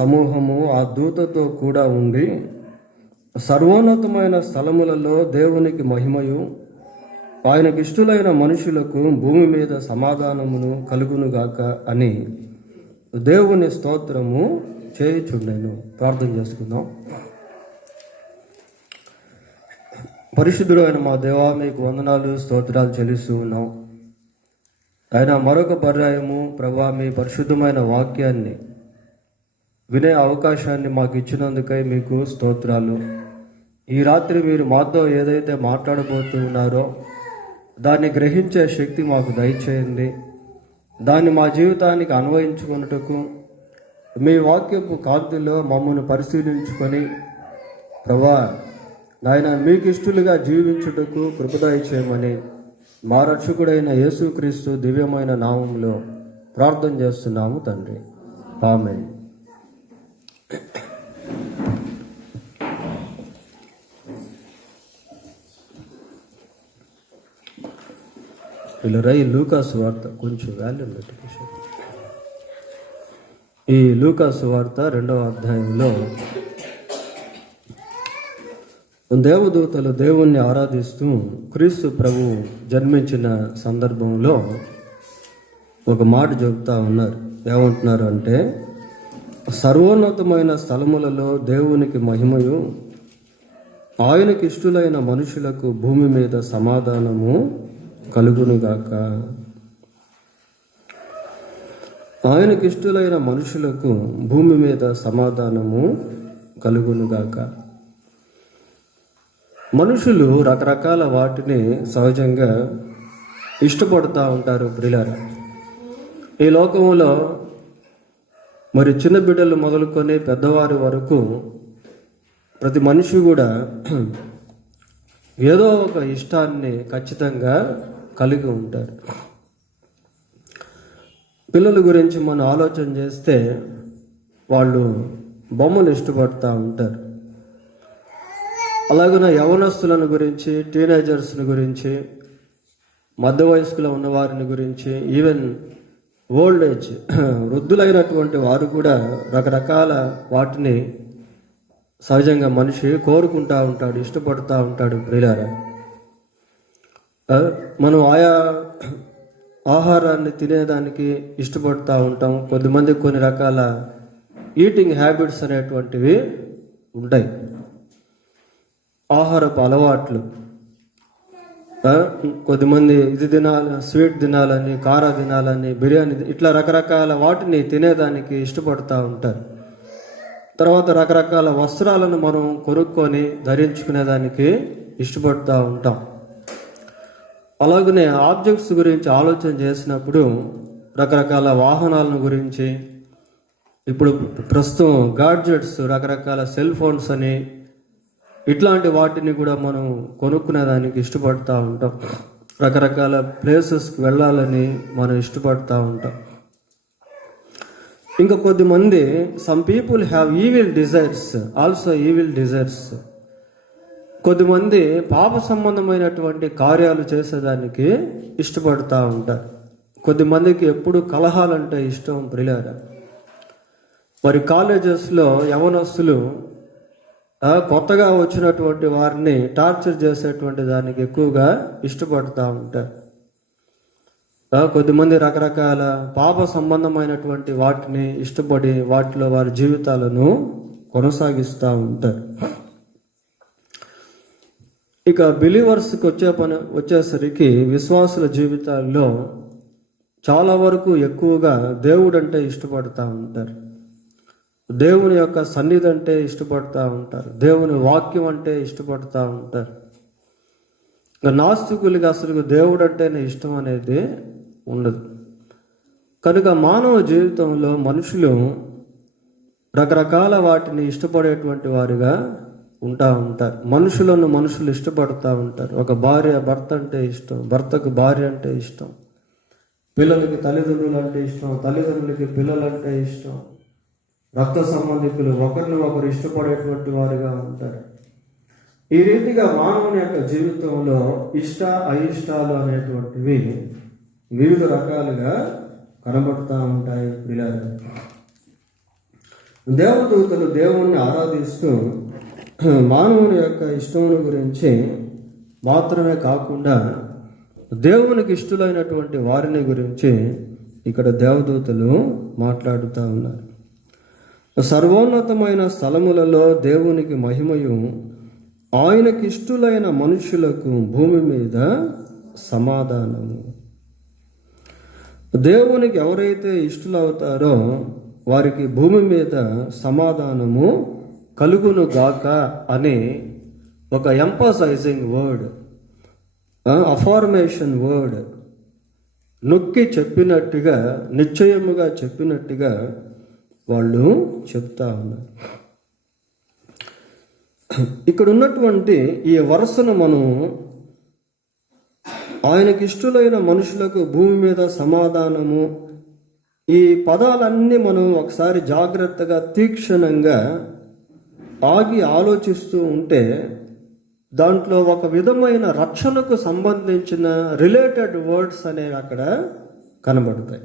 సమూహము ఆ దూతతో కూడా ఉండి, సర్వోన్నతమైన స్థలములలో దేవునికి మహిమయు, ఆయనకు ఇష్టలైన మనుషులకు భూమి మీద సమాధానమును కలుగునుగాక అని దేవుని స్తోత్రము చేయుచుండెను. ప్రార్థన చేసుకుందాం. పరిశుద్ధుడు అయిన మా దేవా, మీకు వందనాలు స్తోత్రాలు చెల్లిస్తూ ఉన్నాం. ఆయన మరొక పర్యాయము ప్రభా, మీ పరిశుద్ధమైన వాక్యాన్ని వినే అవకాశాన్ని మాకు ఇచ్చినందుకై మీకు స్తోత్రాలు. ఈ రాత్రి మీరు మాతో ఏదైతే మాట్లాడబోతూ ఉన్నారో దాన్ని గ్రహించే శక్తి మాకు దయచేయండి. దాన్ని మా జీవితానికి అన్వయించుకున్నట్టుకు మీ వాక్యపు కాంతిలో మమ్మల్ని పరిశీలించుకొని ప్రభా నాయన మీకు ఇష్టలుగా జీవించుటకు కృప దయచేయమని మా రక్షకుడైన యేసుక్రీస్తు దివ్యమైన నామములో ప్రార్థన చేస్తున్నాము తండ్రి, ఆమేన్. ఇలా లూకాసు వార్త కొంచెం వాల్యూమ్ పెట్టుకో. ఈ లూకాసు వార్త 2వ అధ్యాయంలో దేవదూతలు దేవుణ్ణి ఆరాధిస్తూ క్రీస్తు ప్రభు జన్మించిన సందర్భంలో ఒక మాట చెబుతా ఉన్నారు. ఏమంటున్నారు అంటే, సర్వోన్నతమైన స్థలములలో దేవునికి మహిమయు, ఆయనకి ఇష్టలైన మనుషులకు భూమి మీద సమాధానము కలుగునుగాక. ఆయనకి ఇష్టలైన మనుషులకు భూమి మీద సమాధానము కలుగునుగాక. మనుషులు రకరకాల వాటిని సహజంగా ఇష్టపడుతూ ఉంటారు. ప్రియులారా, ఈ లోకంలో మరి చిన్న బిడ్డలు మొదలుకొని పెద్దవారి వరకు ప్రతి మనిషి కూడా ఏదో ఒక ఇష్టాన్ని ఖచ్చితంగా కలిగి ఉంటారు. పిల్లల గురించి మనం ఆలోచన చేస్తే వాళ్ళు బొమ్మలు ఇష్టపడుతూ ఉంటారు. అలాగే యవనస్తులను గురించి, టీనేజర్స్ని గురించి, మధ్య వయస్కులో ఉన్నవారిని గురించి, ఈవెన్ ఓల్డ్ ఏజ్ వృద్ధులైనటువంటి వారు కూడా రకరకాల వాటిని సహజంగా మనిషి కోరుకుంటూ ఉంటాడు, ఇష్టపడుతూ ఉంటాడు. ప్రియులారా, మనం ఆయా ఆహారాన్ని తినేదానికి ఇష్టపడుతూ ఉంటాం. కొద్దిమంది కొన్ని రకాల ఈటింగ్ హ్యాబిట్స్ అనేటువంటివి ఉంటాయి, ఆహారపు అలవాట్లు. కొద్దిమంది ఇది తినాలి, స్వీట్ తినాలని, కారా తినాలని, బిర్యానీ, ఇట్లా రకరకాల వాటిని తినేదానికి ఇష్టపడుతూ ఉంటారు. తర్వాత రకరకాల వస్త్రాలను మనం కొనుక్కొని ధరించుకునేదానికి ఇష్టపడుతూ ఉంటాం. అలాగనే ఆబ్జెక్ట్స్ గురించి ఆలోచన చేసినప్పుడు రకరకాల వాహనాలను గురించి, ఇప్పుడు ప్రస్తుతం గాడ్జెట్స్, రకరకాల సెల్ ఫోన్స్ అని, ఇట్లాంటి వాటిని కూడా మనం కొనుక్కునేదానికి ఇష్టపడుతూ ఉంటాం. రకరకాల ప్లేసెస్కి వెళ్ళాలని మనం ఇష్టపడుతూ ఉంటాం. ఇంకా కొద్దిమంది, some people have evil desires, also evil desires. కొద్దిమంది పాప సంబంధమైనటువంటి కార్యాలు చేసేదానికి ఇష్టపడుతూ ఉంటారు. కొద్దిమందికి ఎప్పుడు కలహాలంటే ఇష్టం. ప్రియులారా, మరి కాలేజెస్లో యవనస్తులు కొత్తగా వచ్చినటువంటి వారిని టార్చర్ చేసేటువంటి దానికి ఎక్కువగా ఇష్టపడుతూ ఉంటారు. కొద్దిమంది రకరకాల పాప సంబంధమైనటువంటి వాటిని ఇష్టపడి వాటిలో వారి జీవితాలను కొనసాగిస్తూ ఉంటారు. ఇక బిలీవర్స్కి వచ్చేసరికి విశ్వాసుల జీవితాల్లో చాలా వరకు ఎక్కువగా దేవుడు అంటే ఇష్టపడుతూ ఉంటారు. దేవుని యొక్క సన్నిధి అంటే ఇష్టపడుతూ ఉంటారు. దేవుని వాక్యం అంటే ఇష్టపడుతూ ఉంటారు. ఇంకా నాస్తికులకి అసలు దేవుడు అంటేనే ఇష్టం అనేది ఉండదు. కనుక మానవ జీవితంలో మనుషులు రకరకాల వాటిని ఇష్టపడేటువంటి వారుగా ఉంటారు. మనుషులు ఇష్టపడుతూ ఉంటారు. ఒక భార్య భర్త అంటే ఇష్టం, భర్తకు భార్య అంటే ఇష్టం, పిల్లలకి తల్లిదండ్రులు అంటే ఇష్టం, తల్లిదండ్రులకి పిల్లలు అంటే ఇష్టం, రక్త సంబంధికులు ఒకరిని ఒకరు ఇష్టపడేటువంటి వారుగా ఉంటారు. ఈ రీతిగా మానవుని యొక్క జీవితంలో ఇష్ట అయిష్టాలు అనేటువంటివి వివిధ రకాలుగా కనబడుతూ ఉంటాయి. పిల్లలు దేవదూతలు దేవుణ్ణి ఆరాధిస్తూ మానవుని యొక్క ఇష్టముల గురించి మాత్రమే కాకుండా దేవునికి ఇష్టలైనటువంటి వారిని గురించి ఇక్కడ దేవదూతలు మాట్లాడుతూ ఉన్నారు. సర్వోన్నతమైన స్థలములలో దేవునికి మహిమయు, ఆయనకి ఇష్టలైన మనుషులకు భూమి మీద సమాధానము. దేవునికి ఎవరైతే ఇష్టలవుతారో వారికి భూమి మీద సమాధానము కలుగును గాక అని ఒక ఎంఫసైజింగ్ వర్డ్, అఫర్మేషన్ వర్డ్ నొక్కి చెప్పినట్టుగా, నిశ్చయముగా చెప్పినట్టుగా వాళ్ళు చెప్తా ఉన్నారు. ఇక్కడ ఉన్నటువంటి ఈ వరుసను మనం ఆయనకి ఇష్టలైన మనుషులకు భూమి మీద సమాధానము, ఈ పదాలన్నీ మనం ఒకసారి జాగ్రత్తగా తీక్షణంగా ఆగి ఆలోచిస్తూ ఉంటే దాంట్లో ఒక విధమైన రక్షణకు సంబంధించిన రిలేటెడ్ వర్డ్స్ అనేవి అక్కడ కనబడతాయి.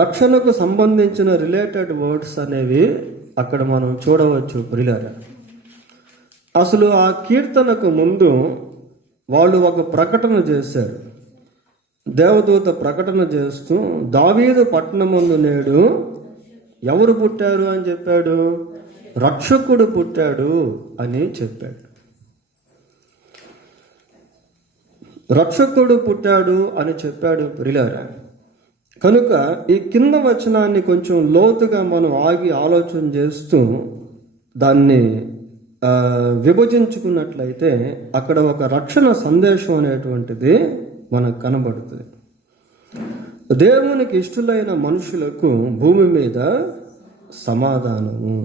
రక్షణకు సంబంధించిన రిలేటెడ్ వర్డ్స్ అనేవి అక్కడ మనం చూడవచ్చు ప్రియులారా. అసలు ఆ కీర్తనకు ముందు వాళ్ళు ఒక ప్రకటన చేశారు. దేవదూత ప్రకటన చేస్తూ దావీదు పట్టణమందు నేడు ఎవరు పుట్టారు అని చెప్పాడు? రక్షకుడు పుట్టాడు అని చెప్పాడు. రక్షకుడు పుట్టాడు అని చెప్పాడు ప్రియులారా. కనుక ఈ కింద వచనాన్ని కొంచెం లోతుగా మనం ఆగి ఆలోచన చేస్తూ దాన్ని విభజించుకున్నట్లయితే అక్కడ ఒక రక్షణ సందేశం అనేటువంటిది మనకు కనబడుతుంది. దేవునికి ఇష్టలైన మనుషులకు భూమి మీద సమాధానము.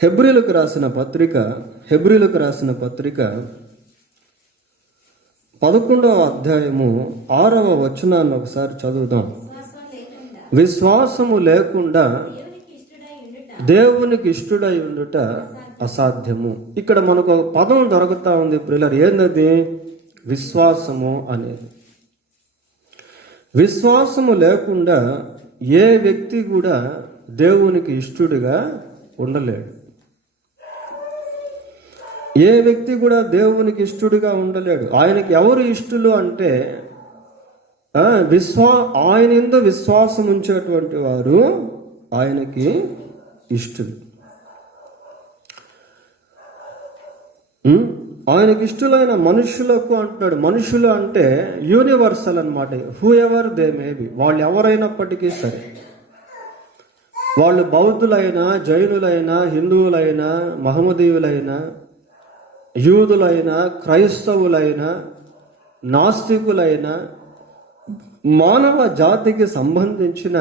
హెబ్రీలకు రాసిన పత్రిక 11వ అధ్యాయము 6వ వచనాన్ని ఒకసారి చదువుదాం. విశ్వాసము లేకుండా దేవునికి ఇష్టడై ఉండుట అసాధ్యము. ఇక్కడ మనకు ఒక పదం దొరుకుతా ఉంది ప్రియులారా. ఏందది? విశ్వాసము అనేది. విశ్వాసము లేకుండా ఏ వ్యక్తి కూడా దేవునికి ఇష్టడుగా ఉండలేడు. ఏ వ్యక్తి కూడా దేవునికి ఇష్టడుగా ఉండలేడు. ఆయనకి ఎవరు ఇష్టలు అంటే ఆయన యందు విశ్వాసం ఉంచేటువంటి వారు ఆయనకి ఇష్టలు. ఆయనకి ఇష్టలైన మనుషులకు అంటున్నాడు. మనుషులు అంటే యూనివర్సల్ అన్నమాట. హూ ఎవర్ దే మేబీ, వాళ్ళు ఎవరైనప్పటికీ సరే, వాళ్ళు బౌద్ధులైనా, జైనులైనా, హిందువులైనా, మహమ్మదీయులైనా, యూదులైనా, క్రైస్తవులైనా, నాస్తికులైనా, మానవ జాతికి సంబంధించిన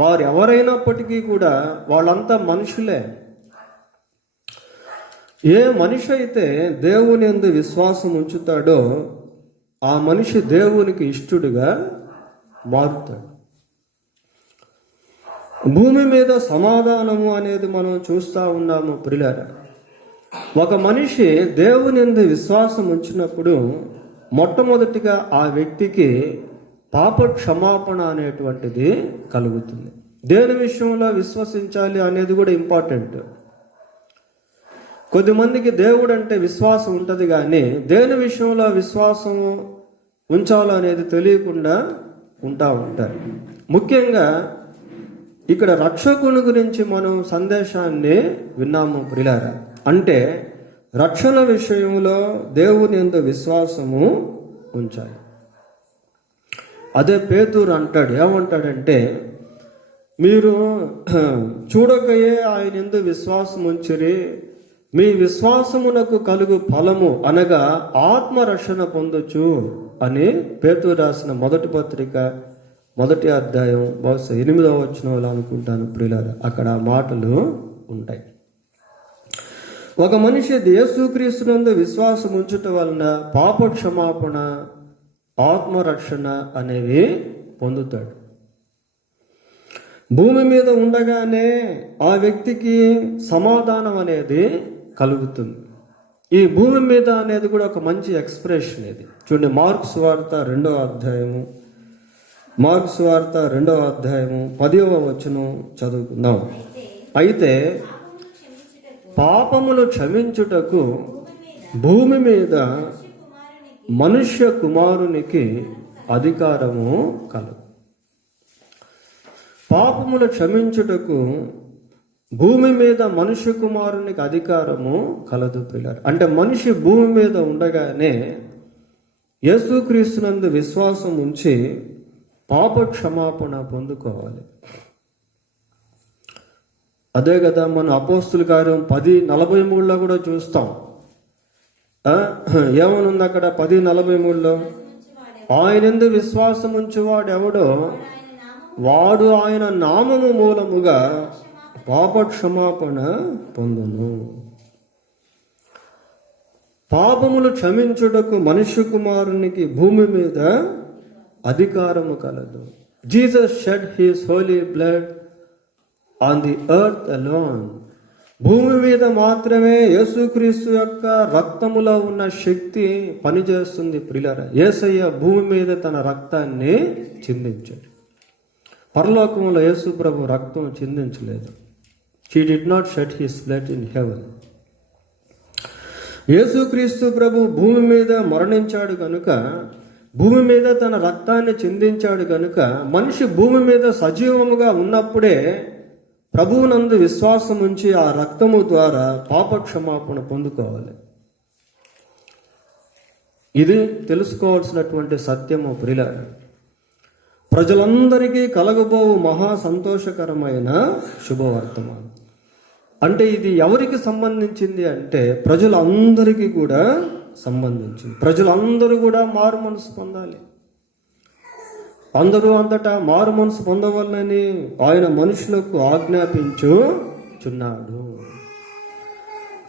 వారు ఎవరైనప్పటికీ కూడా వాళ్ళంతా మనుషులే. ఏ మనిషి అయితే దేవుని యందు విశ్వాసం ఉంచుతాడో ఆ మనిషి దేవునికి ఇష్టడుగా మారుతాడు. భూమి మీద సమాధానము అనేది మనం చూస్తూ ఉన్నాము ప్రియులారా. ఒక మనిషి దేవుని యందు విశ్వాసం ఉంచినప్పుడు మొట్టమొదటిగా ఆ వ్యక్తికి పాప క్షమాపణ అనేటువంటిది కలుగుతుంది. దేని విషయంలో విశ్వసించాలి అనేది కూడా ఇంపార్టెంట్. కొద్దిమందికి దేవుడు అంటే విశ్వాసం ఉంటుంది, కానీ దేని విషయంలో విశ్వాసం ఉంచాలో అనేది తెలియకుండా ఉంటారు. ముఖ్యంగా ఇక్కడ రక్షకుని గురించి మనం సందేశాన్ని విన్నాము ప్రియులారా. అంటే రక్షణ విషయంలో దేవుని యందు విశ్వాసము ఉంచాలి. అదే పేతురు అంటాడు. ఏమంటాడంటే, మీరు చూడకయే ఆయన యందు విశ్వాసం ఉంచిరి, మీ విశ్వాసమునకు కలుగు ఫలము అనగా ఆత్మరక్షణ పొందొచ్చు అని పేతురు రాసిన మొదటి పత్రిక 1వ అధ్యాయం బహుశా 8వ వచనంలో అనుకుంటాను ప్రియులారా, అక్కడ మాటలు ఉంటాయి. ఒక మనిషి యేసుక్రీస్తునందు విశ్వాసం ఉంచుట వలన పాప క్షమాపణ, ఆత్మరక్షణ అనేవి పొందుతాడు. భూమి మీద ఉండగానే ఆ వ్యక్తికి సమాధానం అనేది కలుగుతుంది. ఈ భూమి మీద అనేది కూడా ఒక మంచి ఎక్స్ప్రెషన్ ఇది. చూడండి, మార్కు సువార్త 2వ అధ్యాయము మార్కు సువార్త 2వ అధ్యాయము 10వ వచనం చదువుకుందాం. అయితే పాపములు క్షమించుటకు భూమి మీద మనుష్య కుమారునికి అధికారము కలదు. పాపములు క్షమించుటకు భూమి మీద మనుష్య కుమారునికి అధికారము కలదు పిల్లలు. అంటే మనిషి భూమి మీద ఉండగానే యేసుక్రీస్తునందు విశ్వాసం ఉంచి పాప క్షమాపణ పొందుకోవాలి. అదే కదా మన అపోస్తుల కార్యం 10:43లో కూడా చూస్తాం. ఏమనుంది అక్కడ 10:43లో? ఆయనందు విశ్వాసం ఉంచువాడు ఎవడో వాడు ఆయన నామము మూలముగా పాప క్షమాపణ పొందును. పాపములు క్షమించుటకు మనుష్య కుమారునికి భూమి మీద అధికారము కలదు. Jesus shed his holy blood on the earth alone. భూమి మీద మాత్రమే యేసుక్రీస్తు యొక్క రక్తములో ఉన్న శక్తి పనిచేస్తుంది ప్రియులారా. యేసయ్య భూమి మీద తన రక్తాన్ని చిందించాడు. పరలోకంలో యేసు ప్రభు రక్తం చిందించలేదు. He did not shed his blood in heaven. యేసుక్రీస్తు ప్రభు భూమి మీద మరణించాడు కనుక, భూమి మీద తన రక్తాన్ని చిందించాడు కనుక, మనిషి భూమి మీద సజీవముగా ఉన్నప్పుడే ప్రభువునందు విశ్వాసం ఉంచి ఆ రక్తము ద్వారా పాప క్షమాపణ పొందుకోవాలి. ఇది తెలుసుకోవాల్సినటువంటి సత్యము ప్రియులారా. ప్రజలందరికీ కలగబోవు మహా సంతోషకరమైన శుభవర్తమానం. అంటే ఇది ఎవరికి సంబంధించింది అంటే ప్రజలందరికీ కూడా సంబంధించింది. ప్రజలందరూ కూడా మారు మనసు పొందాలి. అందరూ అంతటా మారు మనసు పొందవాలని ఆయన మనుషులకు ఆజ్ఞాపించుచున్నాడు.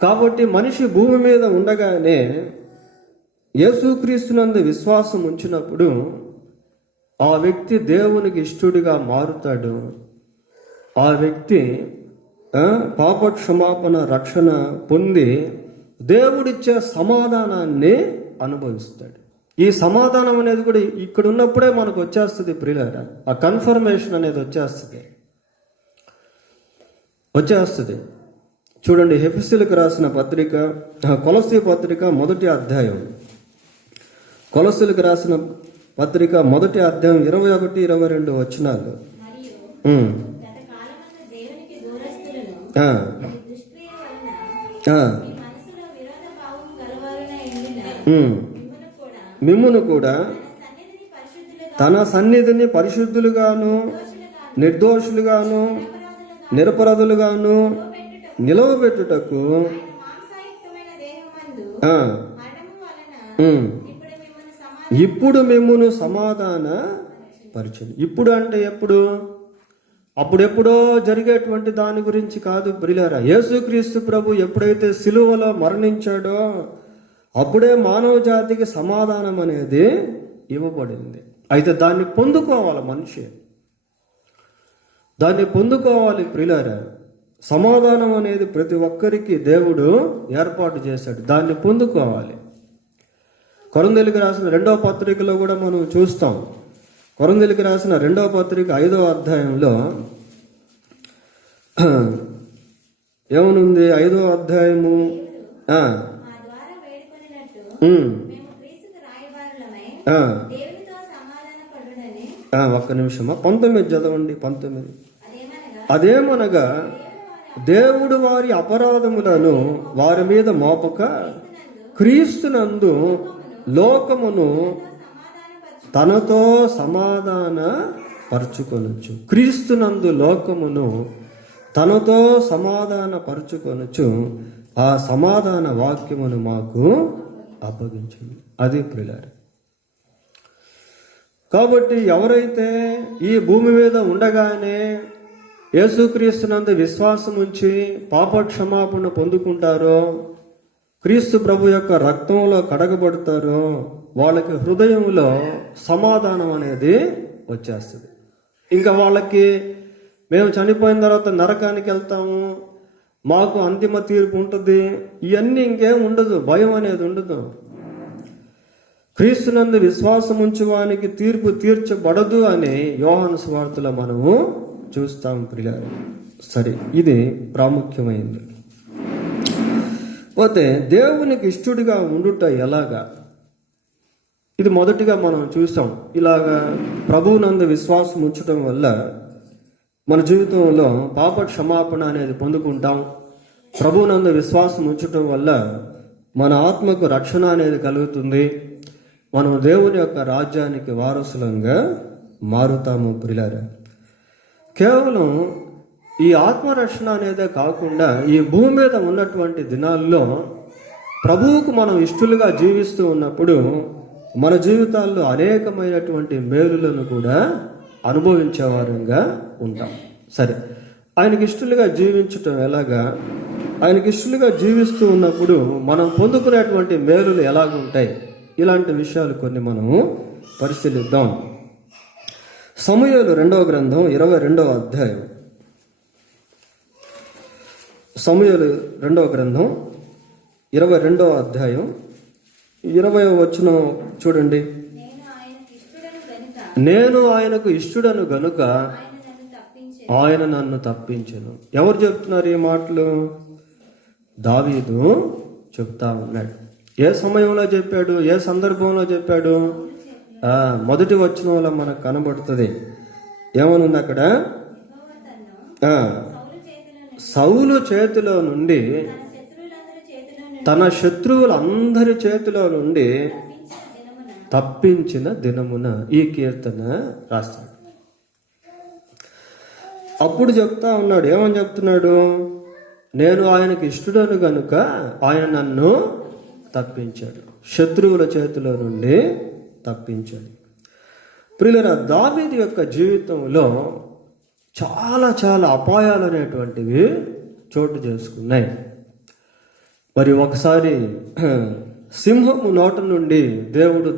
కాబట్టి మనిషి భూమి మీద ఉండగానే యేసుక్రీస్తునందు విశ్వాసం ఉంచినప్పుడు ఆ వ్యక్తి దేవునికి ఇష్టడుగా మారుతాడు. ఆ వ్యక్తి పాప క్షమాపణ రక్షణ పొంది దేవుడిచ్చే సమాధానాన్ని అనుభవిస్తాడు. ఈ సమాధానం అనేది కూడా ఇక్కడ ఉన్నప్పుడే మనకు వచ్చేస్తుంది ప్రియులారా. ఆ కన్ఫర్మేషన్ అనేది వచ్చేస్తుంది. చూడండి, ఎఫెసీయులకు రాసిన పత్రిక, కొలస్సీ పత్రిక 1వ అధ్యాయం, కొలస్సీయులకు రాసిన పత్రిక 1వ అధ్యాయం 21-22 వచనాలు. మిమ్మును కూడా తన సన్నిధిని పరిశుద్ధులుగాను నిర్దోషులుగాను నిరపరాధులుగాను నిలవబెట్టుటకు ఇప్పుడు మిమ్మును సమాధాన పరిచయం. ఇప్పుడు అంటే ఎప్పుడు? అప్పుడెప్పుడో జరిగేటువంటి దాని గురించి కాదు ప్రియులారా. యేసుక్రీస్తు ప్రభు ఎప్పుడైతే సిలువలో మరణించాడో అప్పుడే మానవ జాతికి సమాధానం అనేది ఇవ్వబడింది. అయితే దాన్ని పొందుకోవాలి మనిషి, దాన్ని పొందుకోవాలి ప్రియులారా. సమాధానం అనేది ప్రతి ఒక్కరికి దేవుడు ఏర్పాటు చేశాడు, దాన్ని పొందుకోవాలి. కొరింథీయులకు రాసిన 2వ పత్రికలో కూడా మనం చూస్తాం. కొరింథీయులకు రాసిన 2వ పత్రిక 5వ అధ్యాయంలో ఏమనుంది? 5వ అధ్యాయము ఒక్క నిమిషమా, 19 చదవండి. 19 అదేమనగా దేవుడు వారి అపరాధములను వారి మీద మోపక క్రీస్తునందు లోకమును తనతో సమాధాన పరుచుకొనొచ్చు. క్రీస్తునందు లోకమును తనతో సమాధాన పరుచుకొనొచ్చు. ఆ సమాధాన వాక్యమును మాకు అప్పగించింది. అది ప్రియులారా. కాబట్టి ఎవరైతే ఈ భూమి మీద ఉండగానే యేసుక్రీస్తునందు విశ్వాసం ఉంచి పాప క్షమాపణ పొందుకుంటారో, క్రీస్తు ప్రభు యొక్క రక్తంలో కడగబడతారో, వాళ్ళకి హృదయంలో సమాధానం అనేది వచ్చేస్తుంది. ఇంకా వాళ్ళకి మేము చనిపోయిన తర్వాత నరకానికి వెళ్తాము, మాకు అంతిమ తీర్పు ఉంటుంది, ఇవన్నీ ఇంకేం ఉండదు, భయం అనేది ఉండదు. క్రీస్తునందు విశ్వాసం ఉంచువానికి తీర్పు తీర్చబడదు అని యోహాను సువార్తలో మనము చూస్తాం ప్రియులారా. సరే, ఇది ప్రాముఖ్యమైంది. పోతే దేవునికి ఇష్టడిగా ఉండుట ఎలాగా, ఇది మొదటిగా మనం చూసాం. ఇలాగా ప్రభువునందు విశ్వాసం ఉంచడం వల్ల మన జీవితంలో పాప క్షమాపణ అనేది పొందుకుంటాం. ప్రభువునందు విశ్వాసం ఉంచడం వల్ల మన ఆత్మకు రక్షణ అనేది కలుగుతుంది. మనం దేవుని యొక్క రాజ్యానికి వారసులంగా మారుతాము ప్రియులారా. కేవలం ఈ ఆత్మరక్షణ అనేదే కాకుండా ఈ భూమి మీద ఉన్నటువంటి దినాల్లో ప్రభువుకు మనం ఇష్టలుగా జీవిస్తూ ఉన్నప్పుడు మన జీవితాల్లో అనేకమైనటువంటి మేలులను కూడా అనుభవించేవారంగా ఉంటాం. సరే, ఆయనకి ఇష్టలుగా జీవించటం ఎలాగా, ఆయనకి ఇష్టలుగా జీవిస్తూ ఉన్నప్పుడు మనం పొందుకునేటువంటి మేలులు ఎలాగుంటాయి, ఇలాంటి విషయాలు కొన్ని మనము పరిశీలిద్దాం. సమూయేలు 2వ గ్రంథం 22వ అధ్యాయం. సమూయేలు 2వ గ్రంథం 22వ అధ్యాయం 20వ వచనం చూడండి. నేను ఆయనకు ఇష్టడను గనుక ఆయన నన్ను తప్పించెను. ఎవరు చెప్తున్నారు ఈ మాటలు? దావీదు చెప్తా ఉన్నాడు. ఏ సమయంలో చెప్పాడు, ఏ సందర్భంలో చెప్పాడు? మొదటి వచనంలో మనకు కనబడుతుంది. ఏమనుంది అక్కడ? సౌలు చేతిలో నుండి, తన శత్రువులందరి చేతిలో నుండి తప్పించిన దినమున ఈ కీర్తన రాస్తాడు. అప్పుడు చెప్తా ఉన్నాడు, ఏమని చెప్తున్నాడు? నేను ఆయనకి ఇష్టడను గనుక ఆయన నన్ను తప్పించాడు, శత్రువుల చేతిలో నుండి తప్పించాడు. ప్రియులారా, దావీదు యొక్క జీవితంలో చాలా చాలా అపాయాలు అనేటువంటివి చోటు చేసుకున్నాయి. మరి ఒకసారి సింహము నోట నుండి దేవుడు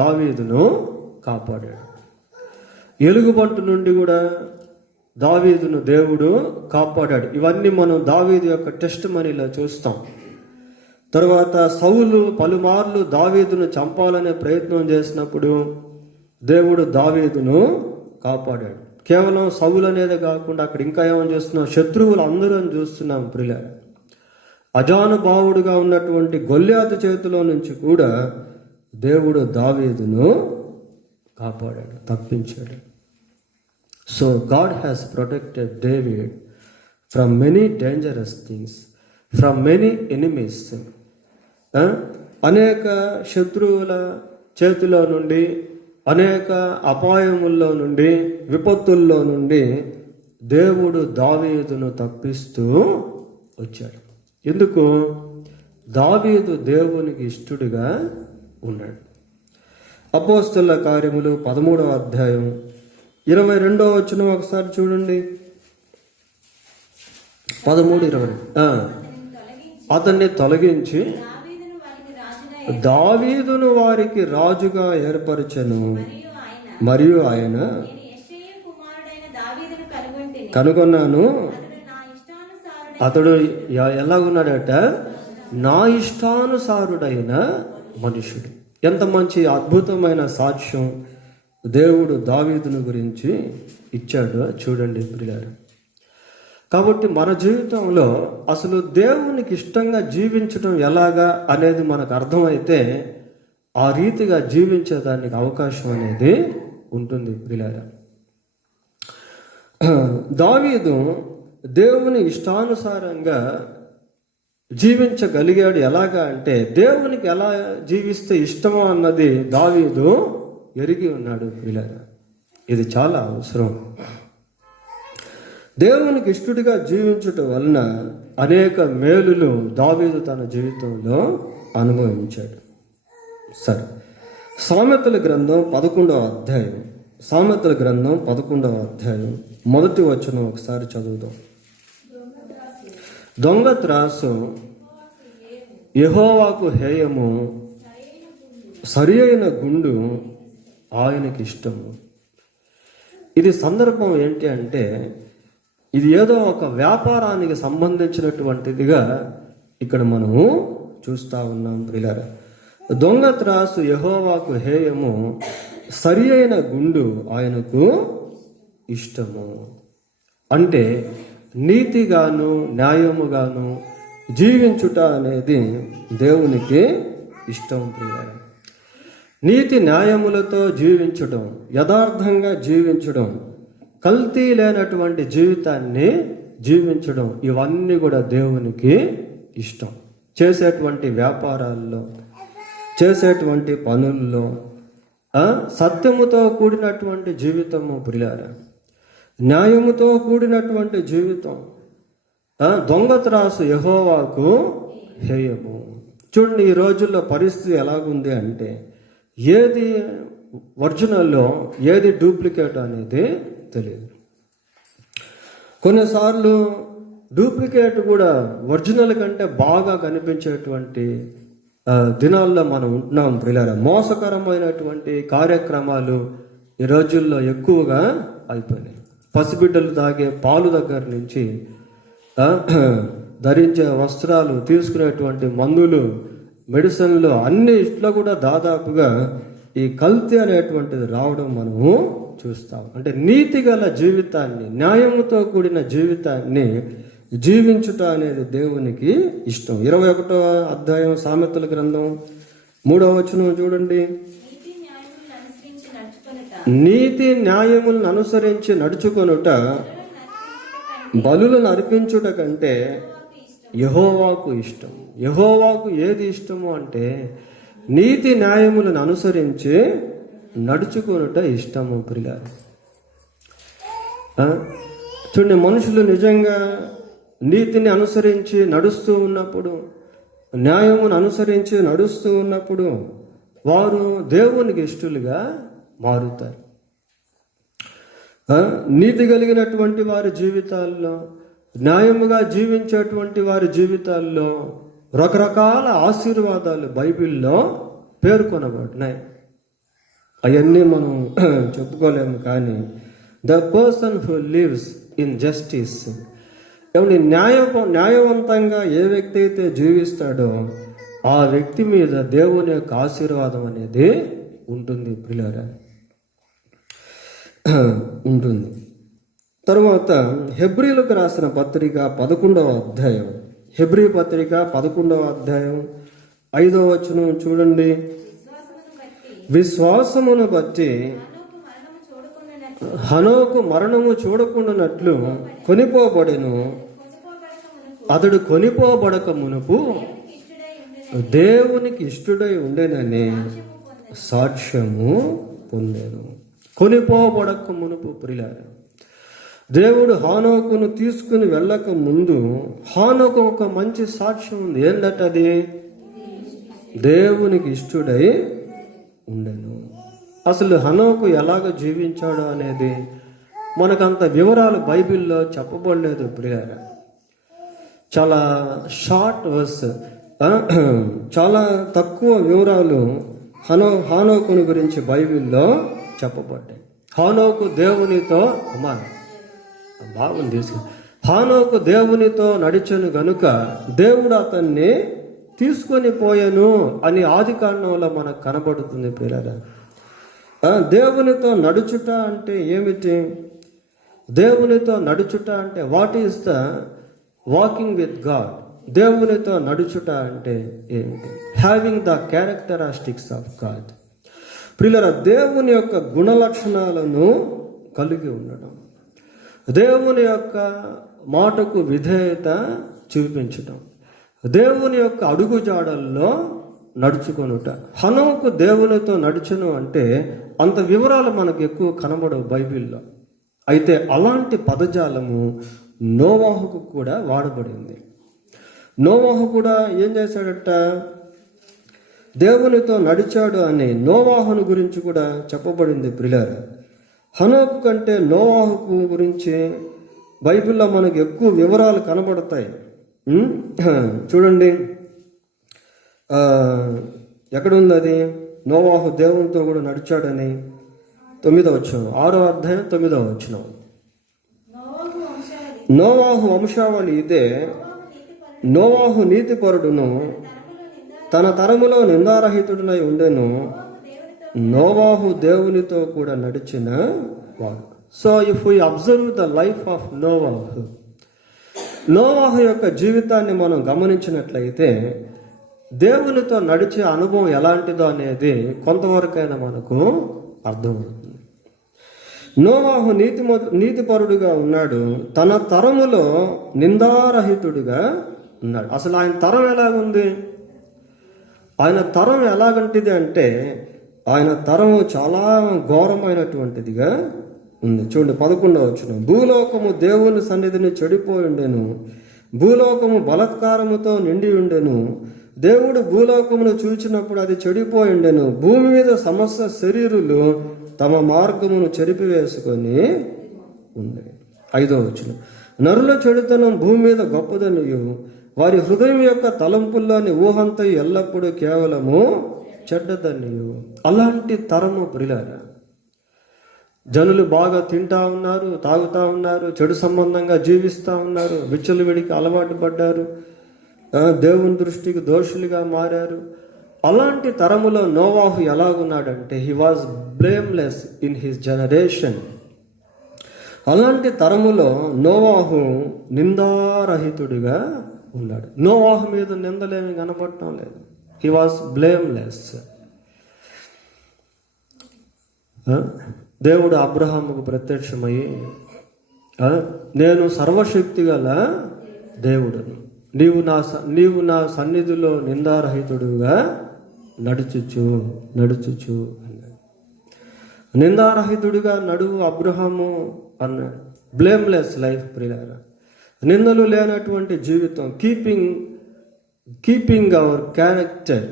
దావీదును కాపాడాడు. ఎలుగుబంటు నుండి కూడా దావీదును దేవుడు కాపాడాడు. ఇవన్నీ మనం దావీదు యొక్క టెస్ట్ మనీలో చూస్తాం. తరువాత సౌలు పలుమార్లు దావీదును చంపాలనే ప్రయత్నం చేసినప్పుడు దేవుడు దావీదును కాపాడాడు. కేవలం సౌలు అనేదే కాకుండా అక్కడ ఇంకా ఏమని చూస్తున్నాం? శత్రువులు అందరూ చూస్తున్నాం ప్రియులారా. అజానుభావుడుగా ఉన్నటువంటి గొల్యాతు చేతిలో నుంచి కూడా దేవుడు దావీదును కాపాడాడు, తప్పించాడు. So God has protected David from many dangerous things, from many enemies. అనేక శత్రువుల చేతిలో నుండి, అనేక అపాయముల్లో నుండి, విపత్తుల్లో నుండి దేవుడు దావీదును తప్పిస్తూ వచ్చాడు. ఎందుకు? దావీదు దేవునికి ఇష్టడుగా ఉన్నాడు. అపోస్తలుల కార్యములు 13వ అధ్యాయం 22వ వచనం ఒకసారి చూడండి. 13:20. అతన్ని తొలగించి దావీదును వారికి రాజుగా ఏర్పరచెను, మరియు ఆయన కనుగొన్నాను. అతడు ఎలా ఉన్నాడట? నా ఇష్టానుసారుడైన మనుషుడు. ఎంత మంచి అద్భుతమైన సాక్ష్యం దేవుడు దావీదును గురించి ఇచ్చాడు చూడండి ప్రియులారా. కాబట్టి మన జీవితంలో అసలు దేవునికి ఇష్టంగా జీవించడం ఎలాగా అనేది మనకు అర్థమైతే ఆ రీతిగా జీవించేదానికి అవకాశం అనేది ఉంటుంది ప్రియులారా. దావీదు దేవుని ఇష్టానుసారంగా జీవించగలిగాడు. ఎలాగా అంటే దేవునికి ఎలా జీవిస్తే ఇష్టమో అన్నది దావీదు ఎరిగి ఉన్నాడు ప్రియులారా. ఇది చాలా అవసరం. దేవునికి ఇష్టడిగా జీవించటం వలన అనేక మేలులు దావీదు తన జీవితంలో అనుభవించాడు. సరే, సామెతల గ్రంథం 11వ అధ్యాయం, సామెతల గ్రంథం 11వ అధ్యాయం 1వ వచనం ఒకసారి చదువుదాం. దొంగ త్రాసు యెహోవాకు హేయము, సరి అయిన గుండు ఆయనకి ఇష్టము. ఇది సందర్భం ఏంటి అంటే, ఇది ఏదో ఒక వ్యాపారానికి సంబంధించినటువంటిదిగా ఇక్కడ మనము చూస్తూ ఉన్నాం ప్రియులారా. దొంగ త్రాసు యెహోవాకు హేయము, సరి అయిన గుండు ఆయనకు ఇష్టము. అంటే నీతిగాను న్యాయముగాను జీవించుట అనేది దేవునికి ఇష్టం. ప్రియులారా, నీతి న్యాయములతో జీవించడం, యథార్థంగా జీవించడం, కల్తీ లేనటువంటి జీవితాన్ని జీవించడం, ఇవన్నీ కూడా దేవునికి ఇష్టం. చేసేటువంటి వ్యాపారాల్లో, చేసేటువంటి పనుల్లో సత్యముతో కూడినటువంటి జీవితము ప్రియులారా, న్యాయముతో కూడినటువంటి జీవితం. దొంగ త్రాసు యెహోవాకు హేయము. చూడండి, ఈ రోజుల్లో పరిస్థితి ఎలాగుంది అంటే ఏది ఒరిజినల్లో ఏది డూప్లికేట్ అనేది తెలియదు. కొన్నిసార్లు డూప్లికేట్ కూడా ఒరిజినల్ కంటే బాగా కనిపించేటువంటి దినాల్లో మనం ఉంటున్నాం ప్రియులారా. మోసకరమైనటువంటి కార్యక్రమాలు ఈ రోజుల్లో ఎక్కువగా అయిపోయినాయి. పసిబిడ్డలు తాగే పాలు దగ్గర నుంచి ధరించే వస్త్రాలు, తీసుకునేటువంటి మందులు, మెడిసిన్లు అన్ని ఇట్లా కూడా దాదాపుగా ఈ కల్తీ అనేటువంటిది రావడం మనము చూస్తాం. అంటే నీతి గల జీవితాన్ని, న్యాయముతో కూడిన జీవితాన్ని జీవించుట అనేది దేవునికి ఇష్టం. 21వ అధ్యాయం సామెతల గ్రంథం 3వ వచనం చూడండి. నీతి న్యాయములను అనుసరించి నడుచుకొనుట బలులను అర్పించుట కంటే యెహోవాకు ఇష్టం. యెహోవాకు ఏది ఇష్టము అంటే నీతి న్యాయములను అనుసరించి నడుచుకొనుట ఇష్టము ప్రియులారా. చూడండి, మనుషులు నిజంగా నీతిని అనుసరించి నడుస్తూ ఉన్నప్పుడు, న్యాయమును అనుసరించి నడుస్తూ ఉన్నప్పుడు వారు దేవునికి ఇష్టలుగా మారుతారు. నీతి కలిగినటువంటి వారి జీవితాల్లో, న్యాయముగా జీవించేటువంటి వారి జీవితాల్లో రకరకాల ఆశీర్వాదాలు బైబిల్లో పేర్కొనబడినాయి. అవన్నీ మనం చెప్పుకోలేము. కానీ the person who lives in justice, ఏమంటే న్యాయవంతంగా ఏ వ్యక్తి అయితే జీవిస్తాడో ఆ వ్యక్తి మీద దేవుని యొక్క ఆశీర్వాదం అనేది ఉంటుంది ప్రియులారా, ఉంటుంది. తరువాత హెబ్రీలకు రాసిన పత్రిక 11వ అధ్యాయం, హెబ్రీ పత్రిక 11వ అధ్యాయం 5వ వచనం చూడండి. విశ్వాసమును బట్టి హనోకు మరణము చూడకుండానట్లు కొనిపోబడెను. అతడు కొనిపోబడక మునుపు దేవునికి ఇష్టుడై ఉండేనని సాక్ష్యము పొందాను. కొనిపోబడక మునుపు ప్రియులారా, దేవుడు హానోకును తీసుకుని వెళ్ళక ముందు హానోకు ఒక మంచి సాక్ష్యం ఉంది. ఏంటంటే అది దేవునికి ఇష్టుడై ఉండెను. అసలు హనోకు ఎలాగ జీవించాడు అనేది మనకంత వివరాలు బైబిల్లో చెప్పబడలేదు ప్రియులారా. చాలా షార్ట్ వర్స్, చాలా తక్కువ వివరాలు హానోకుని గురించి బైబిల్లో చెప్పబడ్డాయి. హానోకు దేవునితో బాగుంది హానోకు దేవునితో నడిచెను గనుక దేవుడు అతన్ని తీసుకొని పోయాను అని ఆదికాండంలో మనకు కనబడుతుంది ప్రియులారా. దేవునితో నడుచుట అంటే ఏమిటి? దేవునితో నడుచుట అంటే what is the walking with God? దేవునితో నడుచుట అంటే ఏమిటి? Having the characteristics of God. ప్రియులారా, దేవుని యొక్క గుణ లక్షణాలను కలిగి ఉండడం, దేవుని యొక్క మాటకు విధేయత చూపించడం, దేవుని యొక్క అడుగుజాడల్లో నడుచుకొనుట. హనోకు దేవునితో నడుచును అంటే అంత వివరాలు మనకు ఎక్కువ కనబడవు బైబిల్లో. అయితే అలాంటి పదజాలము నోవాహుకు కూడా వాడబడింది. నోవాహు కూడా ఏం చేశాడట? దేవునితో నడిచాడు అని నోవాహును గురించి కూడా చెప్పబడింది ప్రియులారా. హనోకు కంటే నోవాహు గురించి బైబిల్లో మనకు ఎక్కువ వివరాలు కనబడతాయి. చూడండి, ఎక్కడుంది అది? నోవాహు దేవునితో కూడా నడిచాడని 9వ వచనం, 6వ అధ్యాయం 9వ వచనం. నోవాహు వంశావళి ఇదే. నోవాహు నీతిపరుడును తన తరములో నిందారహితుడై ఉండెను. నోవాహు దేవునితో కూడా నడిచిన వాడు. So if we observe the life of నోవాహు యొక్క జీవితాన్ని మనం గమనించినట్లయితే దేవునితో నడిచే అనుభవం ఎలాంటిదో అనేది కొంతవరకైనా మనకు అర్థమవుతుంది. నోవాహు నీతిపరుడుగా ఉన్నాడు. తన తరములో నిందారహితుడిగా ఉన్నాడు. అసలు ఆయన తరం ఎలాగుంది? ఆయన తరం ఎలాగంటిది అంటే ఆయన తరము చాలా ఘోరమైనటువంటిదిగా ఉంది. చూడండి 11వ వచనం. భూలోకము దేవుని సన్నిధిని చెడిపోయి ఉండెను, భూలోకము బలత్కారముతో నిండి ఉండెను. దేవుడు భూలోకమును చూచినప్పుడు అది చెడిపోయి ఉండెను. భూమి మీద సమస్త శరీరులు తమ మార్గమును చెరిపివేసుకొని ఉంది. 5వ వచనం. నరుల చెడుతనం భూమి మీద గొప్పదనియు, వారి హృదయం యొక్క తలంపుల్లోని ఊహంతో ఎల్లప్పుడూ కేవలము చెడ్డదనియు. అలాంటి తరము ప్రియులారా. జనులు బాగా తింటా ఉన్నారు, తాగుతా ఉన్నారు, చెడు సంబంధంగా జీవిస్తూ ఉన్నారు, విచ్చలవిడికి అలవాటు పడ్డారు, దేవుని దృష్టికి దోషులుగా మారారు. అలాంటి తరములో నోవాహు ఎలాగున్నాడంటే he was blameless in his generation. అలాంటి తరములో నోవాహు నిందారహితుడిగా ఉన్నాడు. నోవాహు మీద నిందలేమి కనపడటం లేదు. He was blameless. దేవుడు అబ్రహాముకు ప్రత్యక్షమై నేను సర్వశక్తి గల దేవుడును, నీవు నా సన్నిధిలో నిందారహితుడుగా నడుచుచు అన్నాడు. నిందారహితుడిగా నడువు అబ్రహాము అన్నాడు. బ్లేమ్లెస్ లైఫ్ ప్రియులారా. నిందలు లేనటువంటి జీవితం. Keeping our character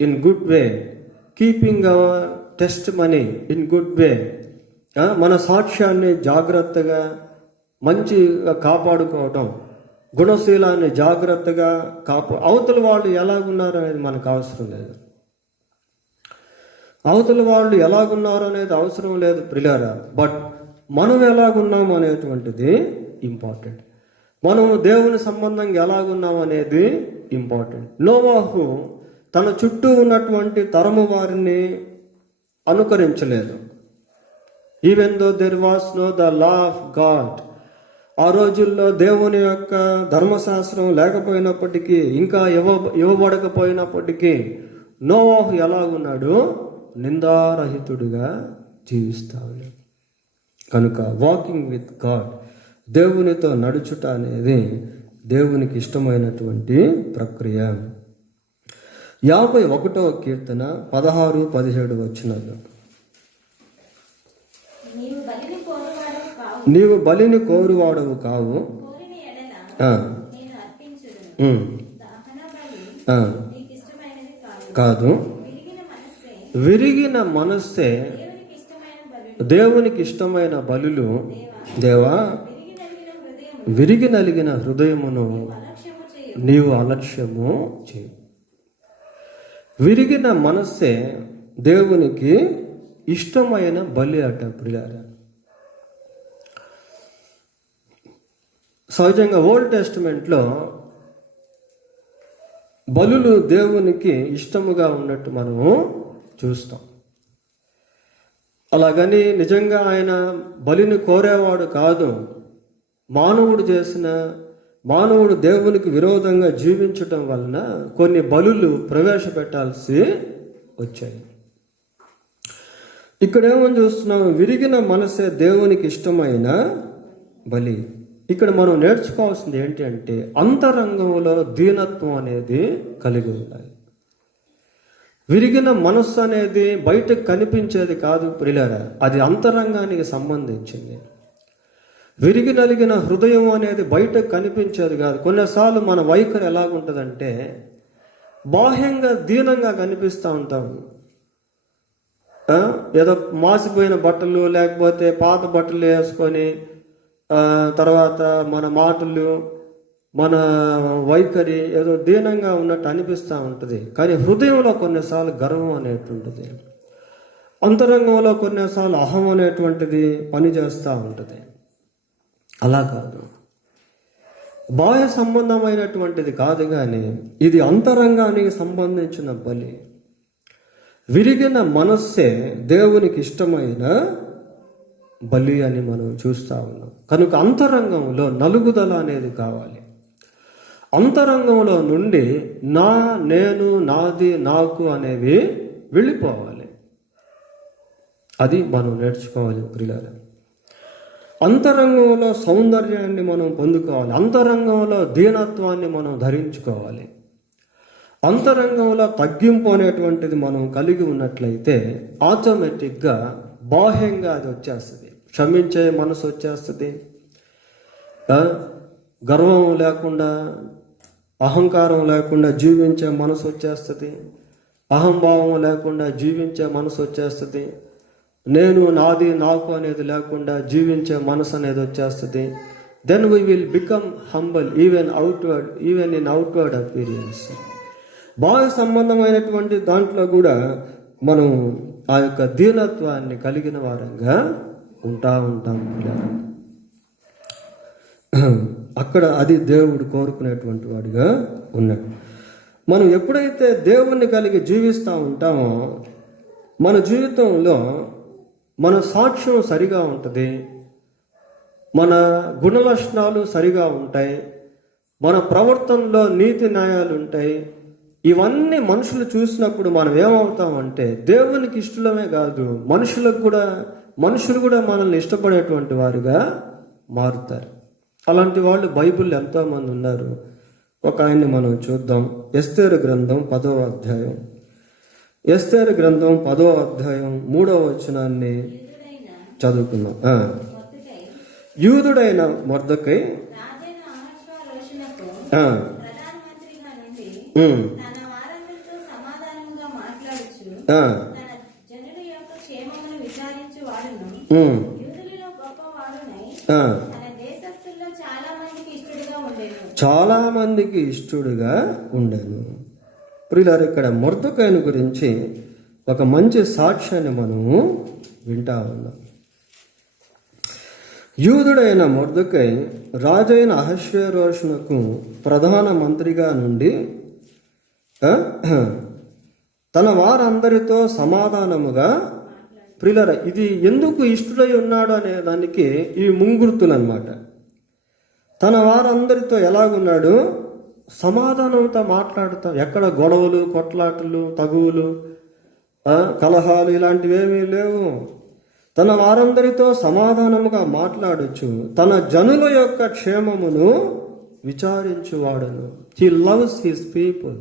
in good way, keeping hour test money in good way. మన సాక్ష్యాన్ని జాగ్రత్తగా మంచిగా కాపాడుకోవటం, గుణశీలాన్ని జాగ్రత్తగా అవతల వాళ్ళు ఎలాగున్నారు అనేది మనకు అవసరం లేదు. అవతల వాళ్ళు ఎలాగున్నారు అనేది అవసరం లేదు ప్రియులారా. బట్ మనం ఎలాగున్నాము అనేటువంటిది ఇంపార్టెంట్. మనం దేవుని సంబంధంగా ఎలాగున్నాం అనేది ఇంపార్టెంట్. నోవాహు తన చుట్టూ ఉన్నటువంటి తరము వారిని అనుకరించలేదు. Even though there was no the law of God. ఆ రోజుల్లో దేవుని యొక్క ధర్మశాస్త్రం లేకపోయినప్పటికీ, ఇంకా ఇవ్వబడకపోయినప్పటికీ నోవాహు ఎలాగున్నాడు? నిందారహితుడిగా జీవిస్తా ఉన్నాడు. కనుక వాకింగ్ విత్ గాడ్, దేవునితో నడుచుట అనేది దేవునికి ఇష్టమైనటువంటి ప్రక్రియ. 51వ కీర్తన 16-17 వచనాలు. నీవు బలిని కోరువాడవు కావు, కాదు, విరిగిన మనస్సే దేవునికి ఇష్టమైన బలులు. దేవా, విరిగి నలిగిన హృదయమును నీవు అలక్ష్యము చేయి. విరిగిన మనస్సే దేవునికి ఇష్టమైన బలి అట ప్రియులారా. సహజంగా ఓల్డ్ టెస్టిమెంట్లో బలులు దేవునికి ఇష్టముగా ఉన్నట్టు మనము చూస్తాం. అలాగని నిజంగా ఆయన బలిని కోరేవాడు కాదు. మానవుడు దేవునికి విరోధంగా జీవించటం వలన కొన్ని బలులు ప్రవేశపెట్టాల్సి వచ్చాయి. ఇక్కడేమని చూస్తున్నాం? విరిగిన మనసే దేవునికి ఇష్టమైన బలి. ఇక్కడ మనం నేర్చుకోవాల్సింది ఏంటి అంటే అంతరంగంలో దీనత్వం అనేది కలిగి ఉండాలి. విరిగిన మనస్సు అనేది బయటకు కనిపించేది కాదు ప్రియులారా, అది అంతరంగానికి సంబంధించింది. విరిగి నలిగిన హృదయం అనేది బయటకు కనిపించేది కాదు. కొన్నిసార్లు మన వైఖరి ఎలాగుంటుందంటే బాహ్యంగా దీనంగా కనిపిస్తూ ఉంటాము. ఏదో మాసిపోయిన బట్టలు లేకపోతే పాత బట్టలు వేసుకొని తర్వాత మన మాటలు మన వైఖరి ఏదో దీనంగా ఉన్నట్టు అనిపిస్తూ ఉంటుంది. కానీ హృదయంలో కొన్నిసార్లు గర్వం అనేటువంటిది, అంతరంగంలో కొన్నిసార్లు అహం అనేటువంటిది పనిచేస్తూ ఉంటుంది. అలా కాదు. బాహ్య సంబంధమైనటువంటిది కాదు, కానీ ఇది అంతరంగానికి సంబంధించిన బలి. విరిగిన మనస్సే దేవునికి ఇష్టమైన బలి అని మనం చూస్తూ ఉన్నాం. కనుక అంతరంగంలో నలుగుదల అనేది కావాలి. అంతరంగంలో నుండి నా, నేను, నాది, నాకు అనేవి వెళ్ళిపోవాలి. అది మనం నేర్చుకోవాలి ప్రియులారా. అంతరంగంలో సౌందర్యాన్ని మనం పొందుకోవాలి. అంతరంగంలో దీనత్వాన్ని మనం ధరించుకోవాలి. అంతరంగంలో తగ్గింపు అనేటువంటిది మనం కలిగి ఉన్నట్లయితే ఆటోమేటిక్గా బాహ్యంగా అది వచ్చేస్తుంది. క్షమించే మనసు వచ్చేస్తుంది. గర్వం లేకుండా, అహంకారం లేకుండా జీవించే మనసు వచ్చేస్తుంది. అహంభావం లేకుండా జీవించే మనసు వచ్చేస్తుంది. నేను, నాది, నాకు అనేది లేకుండా జీవించే మనసు అనేది వచ్చేస్తుంది. Then we will become humble even in outward appearance. బాహ్య సంబంధమైనటువంటి దాంట్లో కూడా మనం ఆ యొక్క దీనత్వాన్ని కలిగిన వారంగా ఉంటాం. అక్కడ అది దేవుడు కోరుకునేటువంటి వాడిగా ఉన్నాడు. మనం ఎప్పుడైతే దేవుణ్ణి కలిగి జీవిస్తూ ఉంటామో మన జీవితంలో మన సాక్ష్యం సరిగా ఉంటుంది, మన గుణలక్షణాలు సరిగా ఉంటాయి, మన ప్రవర్తనలో నీతి న్యాయాలు ఉంటాయి. ఇవన్నీ మనుషులు చూసినప్పుడు మనం ఏమవుతామంటే దేవునికి ఇష్టమే కాదు, మనుషులు కూడా మనల్ని ఇష్టపడేటువంటి వారుగా మారుతారు. అలాంటి వాళ్ళు బైబిల్ ఎంతోమంది ఉన్నారు. ఒక ఆయన్ని మనం చూద్దాం. ఎస్తేరు గ్రంథం 10వ అధ్యాయం. ఎస్తేరు గ్రంథం 10వ అధ్యాయం 3వ వచనాన్ని చదువుకుందాం. యూదుడైన మొర్దెకై చాలా మందికి ఇష్టడుగా ఉండేను. ప్రియులారా, ఇక్కడ మొర్దెకైను గురించి ఒక మంచి సాక్ష్యాన్ని మనము వింటా ఉన్నాం. యూదుడైన మొర్దెకై రాజైన అహష్వేరోషునకు ప్రధాన మంత్రిగా నుండి తన వారందరితో సమాధానముగా, ప్రియులారా, ఇది ఎందుకు ఇష్టడై ఉన్నాడు అనే దానికి ఈ ముంగుర్తులు అన్నమాట. తన వారందరితో ఎలాగున్నాడు? సమాధానంతో మాట్లాడుతాం. ఎక్కడ గొడవలు, కొట్లాటలు, తగువులు, కలహాలు ఇలాంటివి ఏమీ లేవు. తన వారందరితో సమాధానముగా మాట్లాడొచ్చు. తన జనుల యొక్క క్షేమమును విచారించువాడను. He loves his people.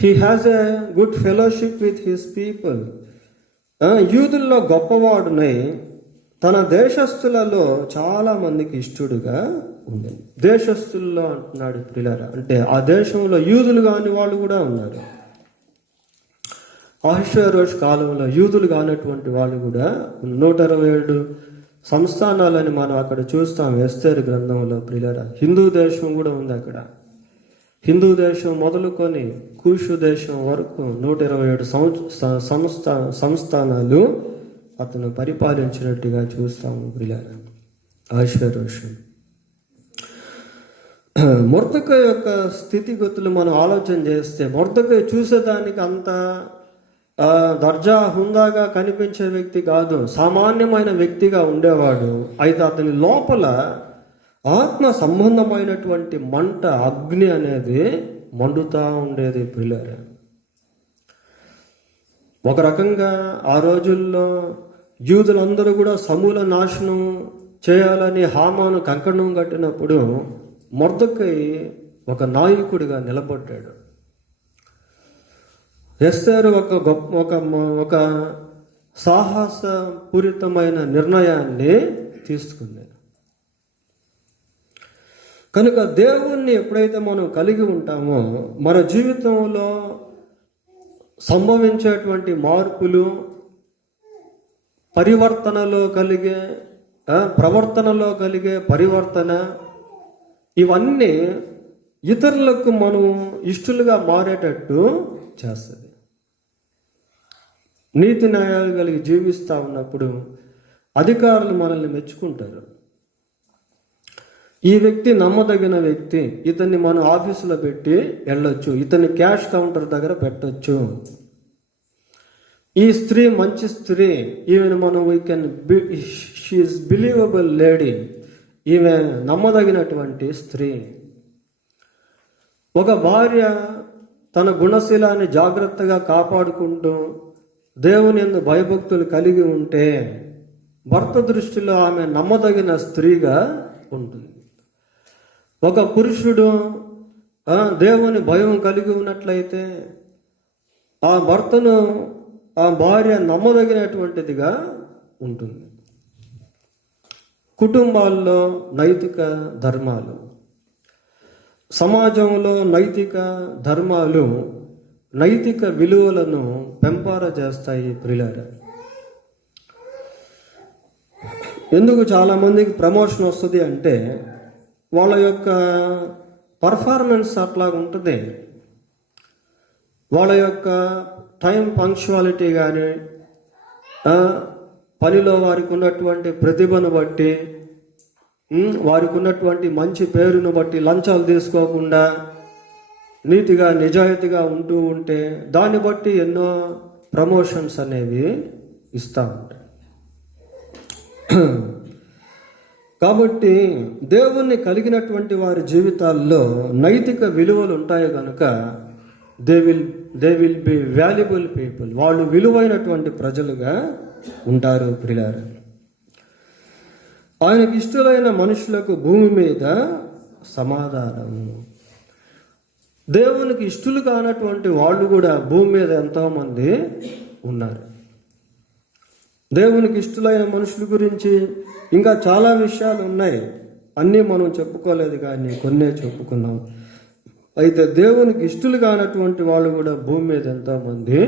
He has a good fellowship with his people. యూదుల్లో గొప్పవాడునై తన దేశస్థులలో చాలా మందికి ఇష్టడుగా ఉండేది. దేశస్థుల్లో అంటున్నాడు ప్రియులారా, అంటే ఆ దేశంలో యూదులు కాని వాళ్ళు కూడా ఉన్నారు. అహష్వేరోషు కాలంలో యూదులు కానటువంటి వాళ్ళు కూడా 127 సంస్థానాలని మనం అక్కడ చూస్తాం ఎస్తేరు గ్రంథంలో. ప్రియులారా, హిందూ దేశం కూడా ఉంది అక్కడ. హిందూ దేశం మొదలుకొని కూషు దేశం వరకు 127 సంస్థానాలు అతను పరిపాలించినట్టుగా చూస్తాము ప్రియులారా. అహష్వేరోషు మొర్దెకై యొక్క స్థితిగతులు మనం ఆలోచన చేస్తే, మొర్దెకై చూసేదానికి అంత దర్జా హుందాగా కనిపించే వ్యక్తి కాదు, సామాన్యమైన వ్యక్తిగా ఉండేవాడు. అయితే అతని లోపల ఆత్మ సంబంధమైనటువంటి మంట, అగ్ని అనేది మండుతూ ఉండేది ప్రియులారా. ఒక రకంగా ఆ రోజుల్లో యూదులందరూ కూడా సమూల నాశనం చేయాలని హామాను కంకణం కట్టినప్పుడు మొర్దెకై ఒక నాయకుడిగా నిలబడ్డాడు. ఎస్తేరు ఒక సాహసపూరితమైన నిర్ణయాన్ని తీసుకుంది. కనుక దేవుణ్ణి ఎప్పుడైతే మనం కలిగి ఉంటామో మన జీవితంలో సంభవించేటువంటి మార్పులు, ప్రవర్తనలో కలిగే పరివర్తన, ఇవన్నీ ఇతరులకు మనం ఇష్టలుగా మారేటట్టు చేస్తుంది. నీతి న్యాయాలు కలిగి జీవిస్తూ ఉన్నప్పుడు అధికారులు మనల్ని మెచ్చుకుంటారు. ఈ వ్యక్తి నమ్మదగిన వ్యక్తి, ఇతన్ని మనం ఆఫీసులో పెట్టి వెళ్ళొచ్చు, ఇతన్ని క్యాష్ కౌంటర్ దగ్గర పెట్టొచ్చు. ఈ స్త్రీ మంచి స్త్రీ, ఈమెను మనం షీఈస్ బిలీవబుల్ లేడీ, ఈమె నమ్మదగినటువంటి స్త్రీ. ఒక భార్య తన గుణశీలాన్ని జాగ్రత్తగా కాపాడుకుంటూ దేవుని యందు భయభక్తులు కలిగి ఉంటే భర్త దృష్టిలో ఆమె నమ్మదగిన స్త్రీగా ఉంటుంది. ఒక పురుషుడు దేవుని భయం కలిగి ఉన్నట్లయితే ఆ భర్తను ఆ భార్య నమ్మదగినటువంటిదిగా ఉంటుంది. కుటుంబాల్లో నైతిక ధర్మాలు, సమాజంలో నైతిక ధర్మాలు నైతిక విలువలను పెంపార చేస్తాయి ప్రియులారా. ఎందుకు చాలామందికి ప్రమోషన్ వస్తుంది అంటే వాళ్ళ యొక్క పర్ఫార్మెన్స్ అట్లా ఉంటుంది. వాళ్ళ యొక్క టైం పంక్చువాలిటీ కానీ, పనిలో వారికి ఉన్నటువంటి ప్రతిభను బట్టి, వారికి ఉన్నటువంటి మంచి పేరును బట్టి లంచాలు తీసుకోకుండా నీతిగా నిజాయితీగా ఉంటూ ఉంటే దాన్ని బట్టి ఎన్నో ప్రమోషన్స్ అనేవి ఇస్తూ ఉంటాయి. కాబట్టి దేవుణ్ణి కలిగినటువంటి వారి జీవితాల్లో నైతిక విలువలు ఉంటాయి కనుక they will be valuable people, వాళ్ళు విలువైనటువంటి ప్రజలుగా ఉంటారు ప్రియులారా. ఆయనకి ఇష్టమైన మనుషులకు భూమి మీద సమాధానము. దేవునికి ఇష్టలు కానటువంటి వాళ్ళు కూడా భూమి మీద ఎంతోమంది ఉన్నారు. దేవునికి ఇష్టలైన మనుషుల గురించి ఇంకా చాలా విషయాలు ఉన్నాయి, అన్నీ మనం చెప్పుకోలేదు కానీ కొన్నే చెప్పుకున్నాం. అయితే దేవునికి ఇష్టలు కానటువంటి వాళ్ళు కూడా భూమి మీద ఎంతోమంది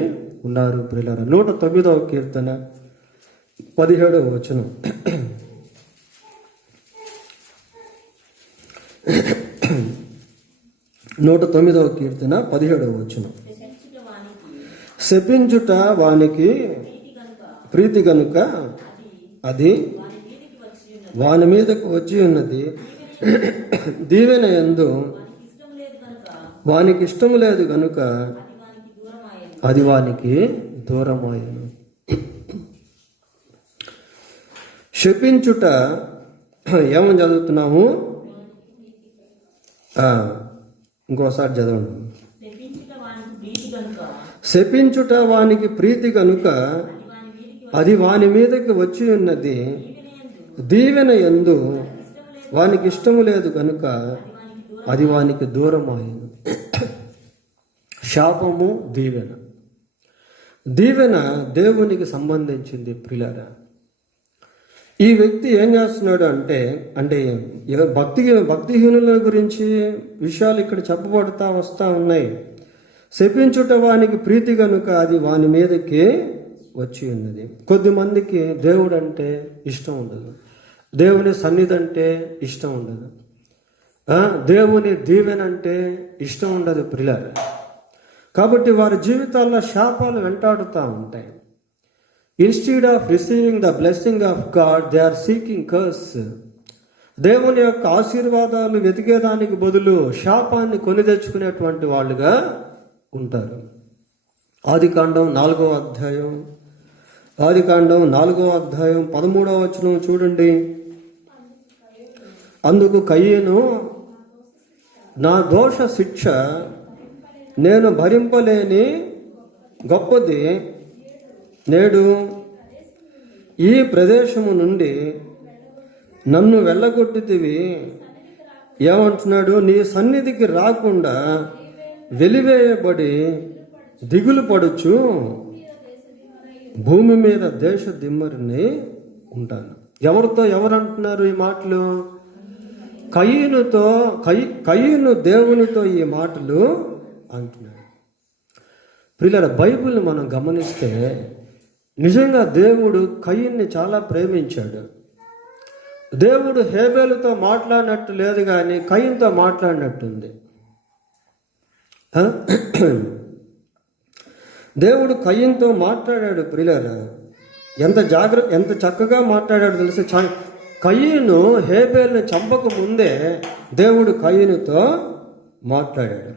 ఉన్నారు ప్రియులారా. 109వ కీర్తన 17వ వచనం. 109వ కీర్తన 17వ వచనం. శపించుట వానికి ప్రీతి గనుక అది వాని మీదకు వచ్చి ఉన్నది, దీవెన యందు వానికి ఇష్టము లేదు గనుక అది వానికి దూరమాయను. శపించుట ఏమని చదువుతున్నాము? ఇంకోసారి చదవండి. శపించుట వానికి ప్రీతి కనుక అది వాని మీదకి వచ్చి ఉన్నది, దీవెన యందు వానికి ఇష్టము లేదు కనుక అది వానికి దూరమాయను. శాపము, దీవెన. దీవెన దేవునికి సంబంధించింది ప్రియులారా. ఈ వ్యక్తి ఏం చేస్తున్నాడు అంటే భక్తిహీనుల గురించి విషయాలు ఇక్కడ చెప్పబడతా వస్తూ ఉన్నాయి. శపించుట వానికి ప్రీతి కనుక అది వాని మీదకి వచ్చి ఉన్నది. కొద్దిమందికి దేవుడు అంటే ఇష్టం ఉండదు, దేవుని సన్నిధి అంటే ఇష్టం ఉండదు, దేవుని దీవెన అంటే ఇష్టం ఉండదు ప్రియులారా. కాబట్టి వారి జీవితాల్లో శాపాలు వెంటాడుతూ ఉంటాయి. Instead of receiving the blessing of God they are seeking curse. దేవుని యొక్క ఆశీర్వాదాలు వెతికేదానికి బదులు శాపాన్ని కొని తెచ్చుకునేటువంటి వాళ్ళుగా ఉంటారు. ఆదికాండం 4వ అధ్యాయం 13వ వచనం చూడండి. అందుకు కయీను, నా దోష శిక్ష నేను భరింపలేని గొప్పది, నేడు ఈ ప్రదేశము నుండి నన్ను వెళ్ళగొట్టితివి. ఏమంటున్నాడు? నీ సన్నిధికి రాకుండా వెలివేయబడి దిగులు పడుచు భూమి మీద దేశ దిమ్మరిని ఉంటాను. ఎవరు అంటున్నారు ఈ మాటలు? కయీను దేవునితో ఈ మాటలు అంటున్నాడు. ప్రియులారా, బైబిల్ని మనం గమనిస్తే నిజంగా దేవుడు కయీన్ని చాలా ప్రేమించాడు. దేవుడు హేబేలుతో మాట్లాడినట్టు లేదు కానీ కయీన్తో మాట్లాడినట్టుంది. దేవుడు కయీన్తో మాట్లాడాడు ప్రియులారా. ఎంత చక్కగా మాట్లాడాడు తెలుసు. కయీను హేబేల్ని చంపక ముందే దేవుడు కయీనుతో మాట్లాడాడు.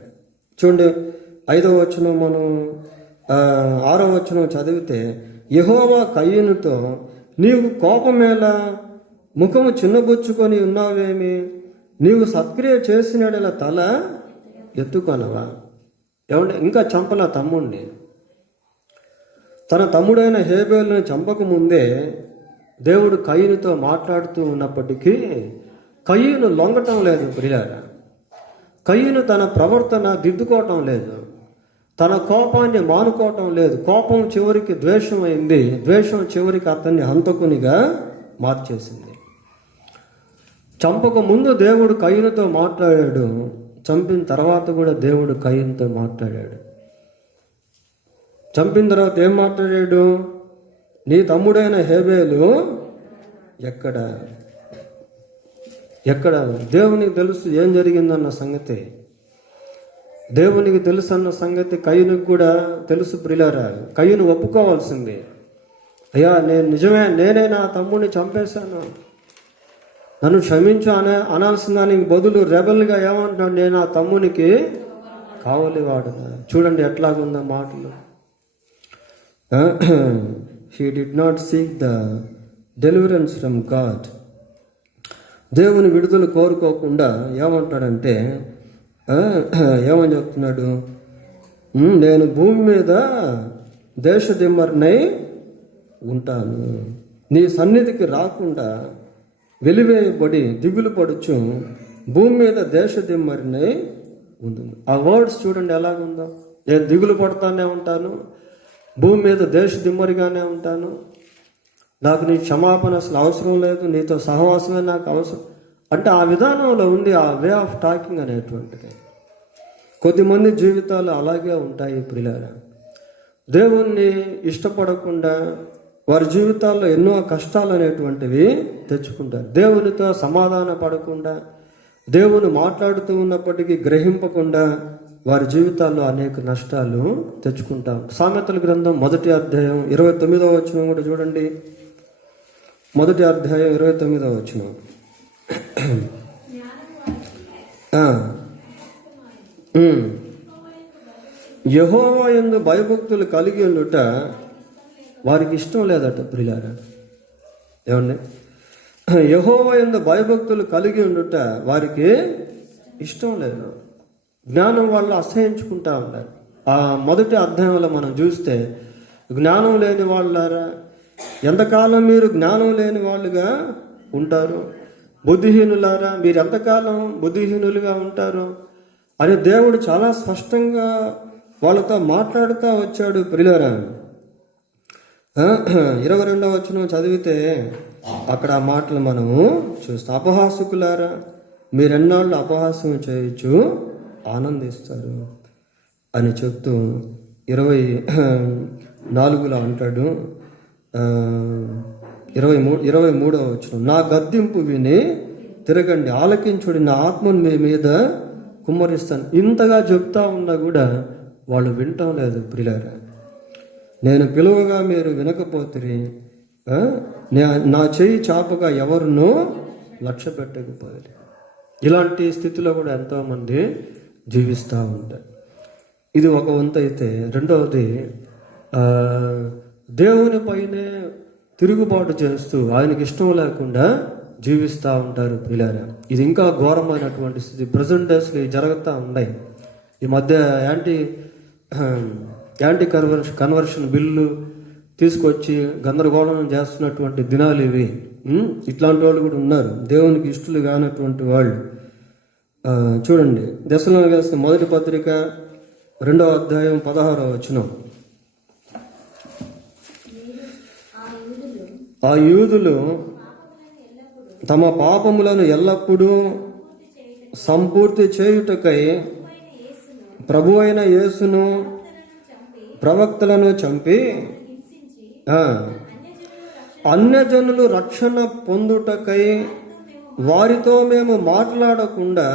చూడండి 5వ వచనం, మనం 6వ వచనం చదివితే, యెహోవా కయీనుతో, నీవు కోపమేలా, ముఖము చిన్నబుచ్చుకొని ఉన్నావేమి, నీవు సత్క్రియ చేసినడల తల ఎత్తుకొనవా. ఏమంటే ఇంకా చంపల తమ్ముడిని. తన తమ్ముడైన హేబేలును చంపక ముందే దేవుడు కయీనుతో మాట్లాడుతూ ఉన్నప్పటికీ కయీను లొంగటం లేదు ప్రియులారా. కయీను తన ప్రవర్తన దిద్దుకోవటం లేదు, తన కోపాన్ని మానుకోవటం లేదు. కోపం చివరికి ద్వేషం అయింది, ద్వేషం చివరికి అతన్ని హంతకునిగా మార్చేసింది. చంపక ముందు దేవుడు కయీనుతో మాట్లాడాడు, చంపిన తర్వాత కూడా దేవుడు కయీనుతో మాట్లాడాడు. చంపిన తర్వాత ఏం మాట్లాడాడు? నీ తమ్ముడైన హేబేలు ఎక్కడ? దేవునికి తెలుసు ఏం జరిగిందన్న సంగతి, దేవునికి తెలుసు అన్న సంగతి కయీనుకు కూడా తెలుసు ప్రియులారా. కయీను ఒప్పుకోవాల్సింది, అయ్యా నేనే నా తమ్ముడిని చంపేశాను, నన్ను క్షమించు అనాల్సిన దానికి బదులు రెబల్గా ఏమంటున్నాడు, నేను నా తమ్మునికి కావలివాడు. చూడండి ఎట్లాగుందో మాటలు. He did not seek the deliverance from God. దేవుని విడుదల కోరుకోకుండా ఏమంటాడంటే, ఏమని చెప్తున్నాడు, నేను భూమి మీద దేశదిమ్మరినై ఉంటాను, నీ సన్నిధికి రాకుండా వెలివేయబడి దిగులు పడుచు భూమి మీద దేశదిమ్మరినై ఉంటుంది. ఆ వర్డ్స్ చూడండి ఎలాగుందో. నేను దిగులు పడుతూనే ఉంటాను, భూమి మీద దేశదిమ్మరిగానే ఉంటాను, నాకు నీ క్షమాపణ అసలు అవసరం లేదు, నీతో సహవాసమే నాకు అవసరం అంటే ఆ విధానంలో ఉంది ఆ వే ఆఫ్ టాకింగ్ అనేటువంటిది. కొద్దిమంది జీవితాలు అలాగే ఉంటాయి ప్రియులారా. దేవుణ్ణి ఇష్టపడకుండా వారి జీవితాల్లో ఎన్నో కష్టాలు అనేటువంటివి తెచ్చుకుంటారు. దేవునితో సమాధాన పడకుండా, దేవుని మాట్లాడుతూ ఉన్నప్పటికీ గ్రహింపకుండా వారి జీవితాల్లో అనేక నష్టాలు తెచ్చుకుంటాం. సామెతల గ్రంథం 1వ అధ్యాయం 29వ వచనం కూడా చూడండి. 1వ అధ్యాయం 29వ వచనం. యెహోవా యందు భయభక్తులు కలిగి ఉండుట వారికి ఇష్టం లేదట ప్రియులారా. ఏమండి? యెహోవా యందు భయభక్తులు కలిగి ఉండుట వారికి ఇష్టం లేదు. జ్ఞానం వల్ల అసహించుకుంటా ఉంటారు. ఆ 1వ అధ్యాయంలో మనం చూస్తే, జ్ఞానం లేని వాళ్ళారా, ఎంతకాలం మీరు జ్ఞానం లేని వాళ్ళుగా ఉంటారు, బుద్ధిహీనులారా మీరు ఎంతకాలం బుద్ధిహీనులుగా ఉంటారు అని దేవుడు చాలా స్పష్టంగా వాళ్ళతో మాట్లాడుతూ వచ్చాడు ప్రియులారా. 22వ వచనం చదివితే అక్కడ ఆ మాటలు మనము చూస్తాం. అపహాసకులారా మీరెన్నాళ్ళు అపహాస్యం చేయొచ్చు ఆనందిస్తారు అని చెప్తూ 24లో అంటాడు. 23వ వచనం, నా గద్దింపు విని తిరగండి, ఆలకించుడి, నా ఆత్మను మీ మీద కుమ్మరిస్తాను. ఇంతగా చెప్తా ఉన్నా కూడా వాళ్ళు వింటం లేదు ప్రియులారా. నేను పిలువగా మీరు వినకపోతిరి, నా చేయి చాపగా ఎవరినో లక్ష్య పెట్టకపోయారు. ఇలాంటి స్థితిలో కూడా ఎంతోమంది జీవిస్తూ ఉంటారు. ఇది ఒక వంతు అయితే, రెండవది దేవుని పైనే తిరుగుబాటు చేస్తూ ఆయనకి ఇష్టం లేకుండా జీవిస్తూ ఉంటారు పిల్లారా. ఇది ఇంకా ఘోరమైనటువంటి స్థితి ప్రజెంట్ డేస్లో జరుగుతూ ఉన్నాయి. ఈ మధ్య యాంటీ కన్వర్షన్ బిల్లు తీసుకొచ్చి గందరగోళం చేస్తున్నటువంటి దినాలు ఇవి. ఇట్లాంటి వాళ్ళు కూడా ఉన్నారు, దేవునికి ఇష్టలు కానటువంటి వాళ్ళు. చూడండి, దశలోనికి రాసిన 1వ పత్రిక 2వ అధ్యాయం 16వ వచనం. ఆ యూదులు తమ పాపములను ఎల్లప్పుడూ సంపూర్తి చేయుటకై ప్రభువైన యేసును ప్రవక్తలను చంపి అన్యజనులు రక్షణ పొందుటకై వారితో మేము మాట్లాడకుండా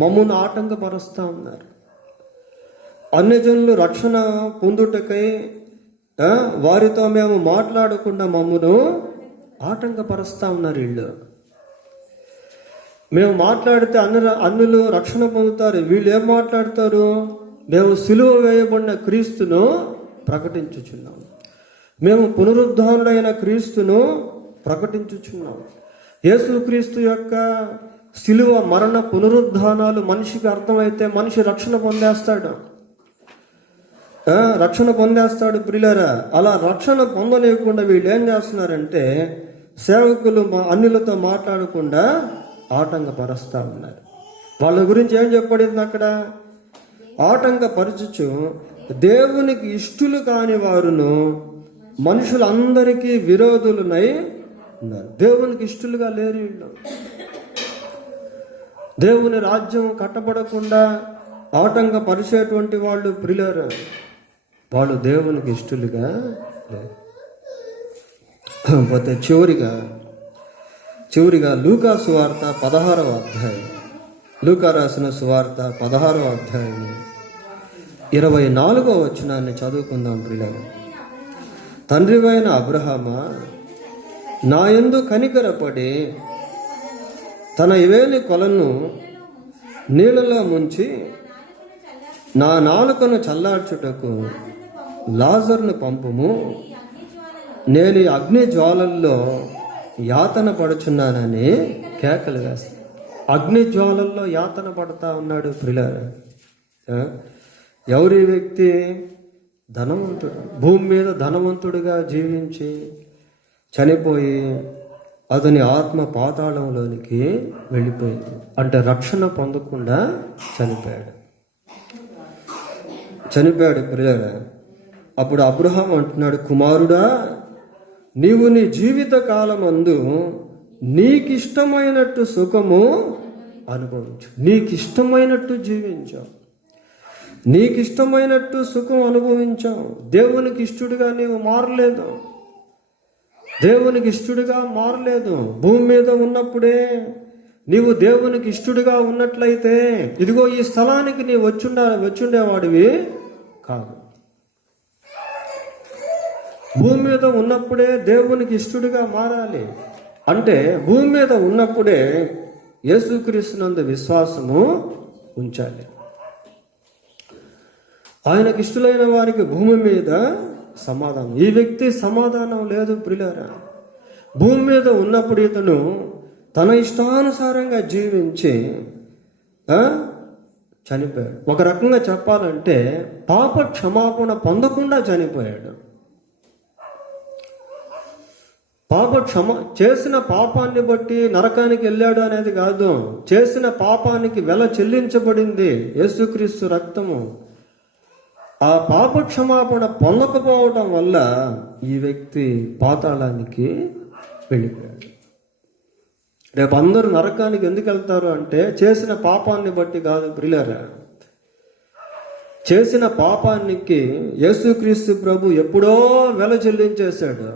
మమ్మను ఆటంకపరుస్తూ ఉన్నారు. అన్యజనులు రక్షణ పొందుటకై వారితో మేము మాట్లాడకుండా మమ్మను ఆటంకపరుస్తూ ఉన్నారు వీళ్ళు. మేము మాట్లాడితే అన్యులు రక్షణ పొందుతారు. వీళ్ళు ఏం మాట్లాడతారు? మేము సిలువ వేయబడిన క్రీస్తును ప్రకటించుచున్నాం, మేము పునరుద్ధానుడైన క్రీస్తును ప్రకటించుచున్నాం. యేసుక్రీస్తు యొక్క సిలువ మరణ పునరుద్ధానాలు మనిషికి అర్థమైతే మనిషి రక్షణ పొందేస్తాడు ప్రియులారా. అలా రక్షణ పొందలేకుండా వీళ్ళు ఏం చేస్తున్నారంటే సేవకులు అన్యులతో మాట్లాడకుండా ఆటంకపరుస్తూ ఉన్నారు. వాళ్ళ గురించి ఏం చెప్పబడింది అక్కడ? ఆటంకపరచుచు దేవునికి ఇష్టలు కాని వారును మనుషులందరికీ విరోధులనై ఉన్నారు. దేవునికి ఇష్టలుగా లేరు వీళ్ళు. దేవుని రాజ్యం కట్టబడకుండా ఆటంకపరిచేటువంటి వాళ్ళు ప్రియులారా, వాళ్ళు దేవునికి ఇష్టలుగా లేరు. పోతే చివరిగా లూకా సువార్త 16వ అధ్యాయం, లూకా రాసిన సువార్త 16వ అధ్యాయం 24వ వచనాన్ని చదువుకుందాం ప్రియులారా. తండ్రివైన అబ్రహామా, నా యందు కనికరపడి తన ఇవేలి కొలను నీళ్ళలో ముంచి నా నాలుకను చల్లార్చుటకు లాజరును పంపుము, నేను ఈ అగ్ని జ్వాలల్లో యాతన పడుచున్నానని కేకలు వేస్తాను. అగ్ని జ్వాలల్లో యాతన పడతా ఉన్నాడు ప్రియులారా. ఎవరి వ్యక్తి? ధనవంతుడు. భూమి మీద ధనవంతుడిగా జీవించి చనిపోయి అతని ఆత్మ పాతాళంలోనికి వెళ్ళిపోయింది. అంటే రక్షణ పొందకుండా చనిపోయాడు ప్రియులారా. అప్పుడు అబ్రహాం అంటున్నాడు, కుమారుడా, నీవు నీ జీవిత కాలమందు నీకిష్టమైనట్టు సుఖము అనుభవించు. నీకిష్టమైనట్టు జీవించావు, నీకిష్టమైనట్టు సుఖం అనుభవించావు. దేవునికి ఇష్టడుగా నీవు మారలేదు, దేవునికి ఇష్టడుగా మారలేదు. భూమి మీద ఉన్నప్పుడే నీవు దేవునికి ఇష్టడుగా ఉన్నట్లయితే ఇదిగో ఈ స్థలానికి నీవు వచ్చుండేవాడివి కాదు. భూమి మీద ఉన్నప్పుడే దేవునికి ఇష్టడుగా మారాలి. అంటే భూమి మీద ఉన్నప్పుడే యేసుక్రీస్తునందు విశ్వాసము ఉంచాలి. ఆయనకి ఇష్టలైన వారికి భూమి మీద సమాధానం. ఈ వ్యక్తి సమాధానం లేదు ప్రియులారా. భూమి మీద ఉన్నప్పుడు ఇతను తన ఇష్టానుసారంగా జీవించి చనిపోయాడు. ఒక రకంగా చెప్పాలంటే పాప క్షమాపణ పొందకుండా చనిపోయాడు. చేసిన పాపాన్ని బట్టి నరకానికి వెళ్ళాడు అనేది కాదు, చేసిన పాపానికి వెల చెల్లించబడింది యేసుక్రీస్తు రక్తము. ఆ పాప క్షమాపణ పొందకపోవడం వల్ల ఈ వ్యక్తి పాతాళానికి వెళ్ళిపోయాడు. రేపు అందరూ నరకానికి ఎందుకు వెళ్తారు అంటే చేసిన పాపాన్ని బట్టి కాదు ప్రియులారా. చేసిన పాపానికి యేసుక్రీస్తు ప్రభు ఎప్పుడో వెల చెల్లించేశాడు.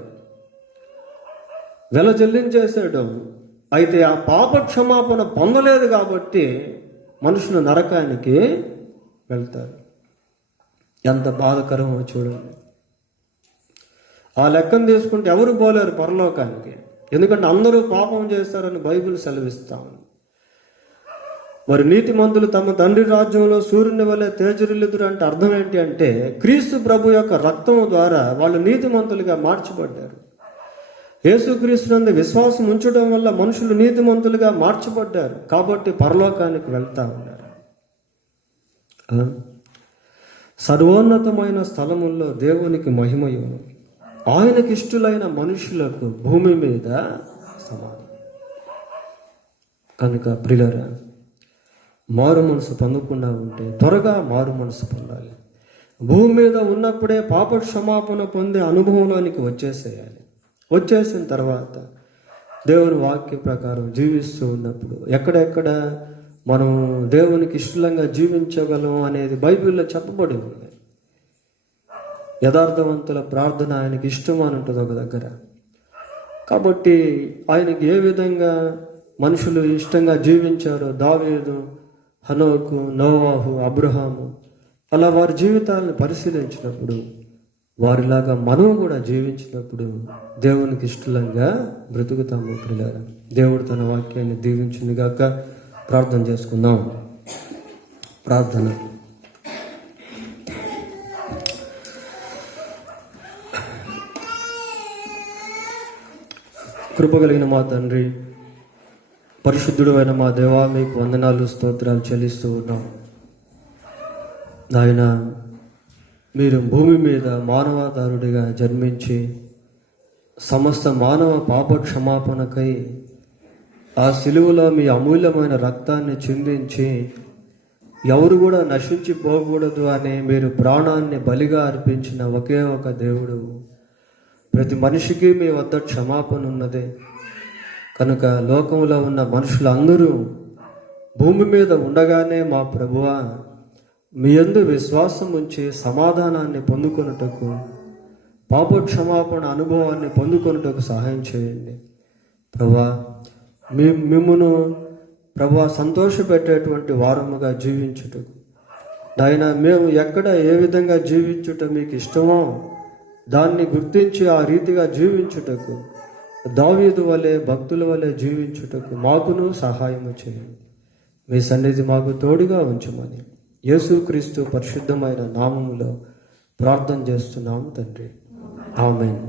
అయితే ఆ పాప క్షమాపణ పొందలేదు కాబట్టి మనుషులు నరకానికి వెళ్తారు. ఎంత బాధకరమో చూడండి. ఆ లెక్కను తీసుకుంటే ఎవరు పోలేరు పరలోకానికి, ఎందుకంటే అందరూ పాపం చేస్తారని బైబిల్ సెలవిస్తాం. మరి నీతిమంతులు తమ తండ్రి రాజ్యంలో సూర్యుని వలె తేజరిల్లుదురు అంటే అర్థం ఏంటి అంటే క్రీస్తు ప్రభు యొక్క రక్తం ద్వారా వాళ్ళు నీతిమంతులుగా మార్చబడ్డారు. యేసుక్రీస్తునందు విశ్వాసం ఉంచడం వల్ల మనుషులు నీతిమంతులుగా మార్చబడ్డారు కాబట్టి పరలోకానికి వెళ్తా ఉన్నారు. సర్వోన్నతమైన స్థలముల్లో దేవునికి మహిమయును, ఆయనకి ఇష్టలైన మనుషులకు భూమి మీద సమానం. కనుక ప్రియులారా, మారు మనసు పొందకుండా ఉంటే త్వరగా మారు మనసు పొందాలి. భూమి మీద ఉన్నప్పుడే పాప క్షమాపణ పొందే అనుభవంలోనికి వచ్చేసిన తర్వాత దేవుని వాక్య ప్రకారం జీవిస్తూ ఉన్నప్పుడు ఎక్కడెక్కడ మనం దేవునికి ఇష్టంగా జీవించగలం అనేది బైబిల్లో చెప్పబడి ఉంది. యథార్థవంతుల ప్రార్థన ఆయనకి ఇష్టం అని ఉంటుంది ఒక దగ్గర. కాబట్టి ఆయనకి ఏ విధంగా మనుషులు ఇష్టంగా జీవించారో దావీదు, హనోకు, నోవాహు, అబ్రహాము, అలా వారి జీవితాలను పరిశీలించినప్పుడు వారిలాగా మనం కూడా జీవించినప్పుడు దేవునికి ఇష్టంగా బ్రతుకుతాము పిల్లలు. దేవుడు తన వాక్యాన్ని దీవించింది గాక. ప్రార్థన చేసుకుందాం. ప్రార్థన. కృపగలిగిన మా తండ్రి, పరిశుద్ధుడు అయిన మా దేవా, మీకు వందనాలు స్తోత్రాలు చెల్లిస్తూ ఉన్నాం నాయన. మీరు భూమి మీద మానవాధారుడిగా జన్మించి సమస్త మానవ పాప క్షమాపణకై ఆ సిలువలో మీ అమూల్యమైన రక్తాన్ని చిందించి ఎవరు కూడా నశించిపోకూడదు అని మీరు ప్రాణాన్ని బలిగా అర్పించిన ఒకే ఒక దేవుడు. ప్రతి మనిషికి మీ వద్ద క్షమాపణ ఉన్నదే కనుక లోకంలో ఉన్న మనుషులందరూ భూమి మీద ఉండగానే మా ప్రభువా మీ యందు విశ్వాసం ఉంచి సమాధానాన్ని పొందుకొనుటకు, పాపక్షమాపణ అనుభవాన్ని పొందుకొనుటకు సహాయం చేయండి ప్రభువా. మిమ్మును ప్రభువా సంతోషపెట్టేటువంటి వారముగా జీవించుటకు నాయన, మేము ఎక్కడ ఏ విధంగా జీవించుట మీకు ఇష్టమో దాన్ని గుర్తించి ఆ రీతిగా జీవించుటకు, దావీదు వలె భక్తుల వలె జీవించుటకు మాకును సహాయము చేయండి. మీ సన్నిధి మాకు తోడుగా ఉంచమని యేసుక్రీస్తు పరిశుద్ధమైన నామములో ప్రార్థన చేస్తున్నాము తండ్రి. ఆమేన్.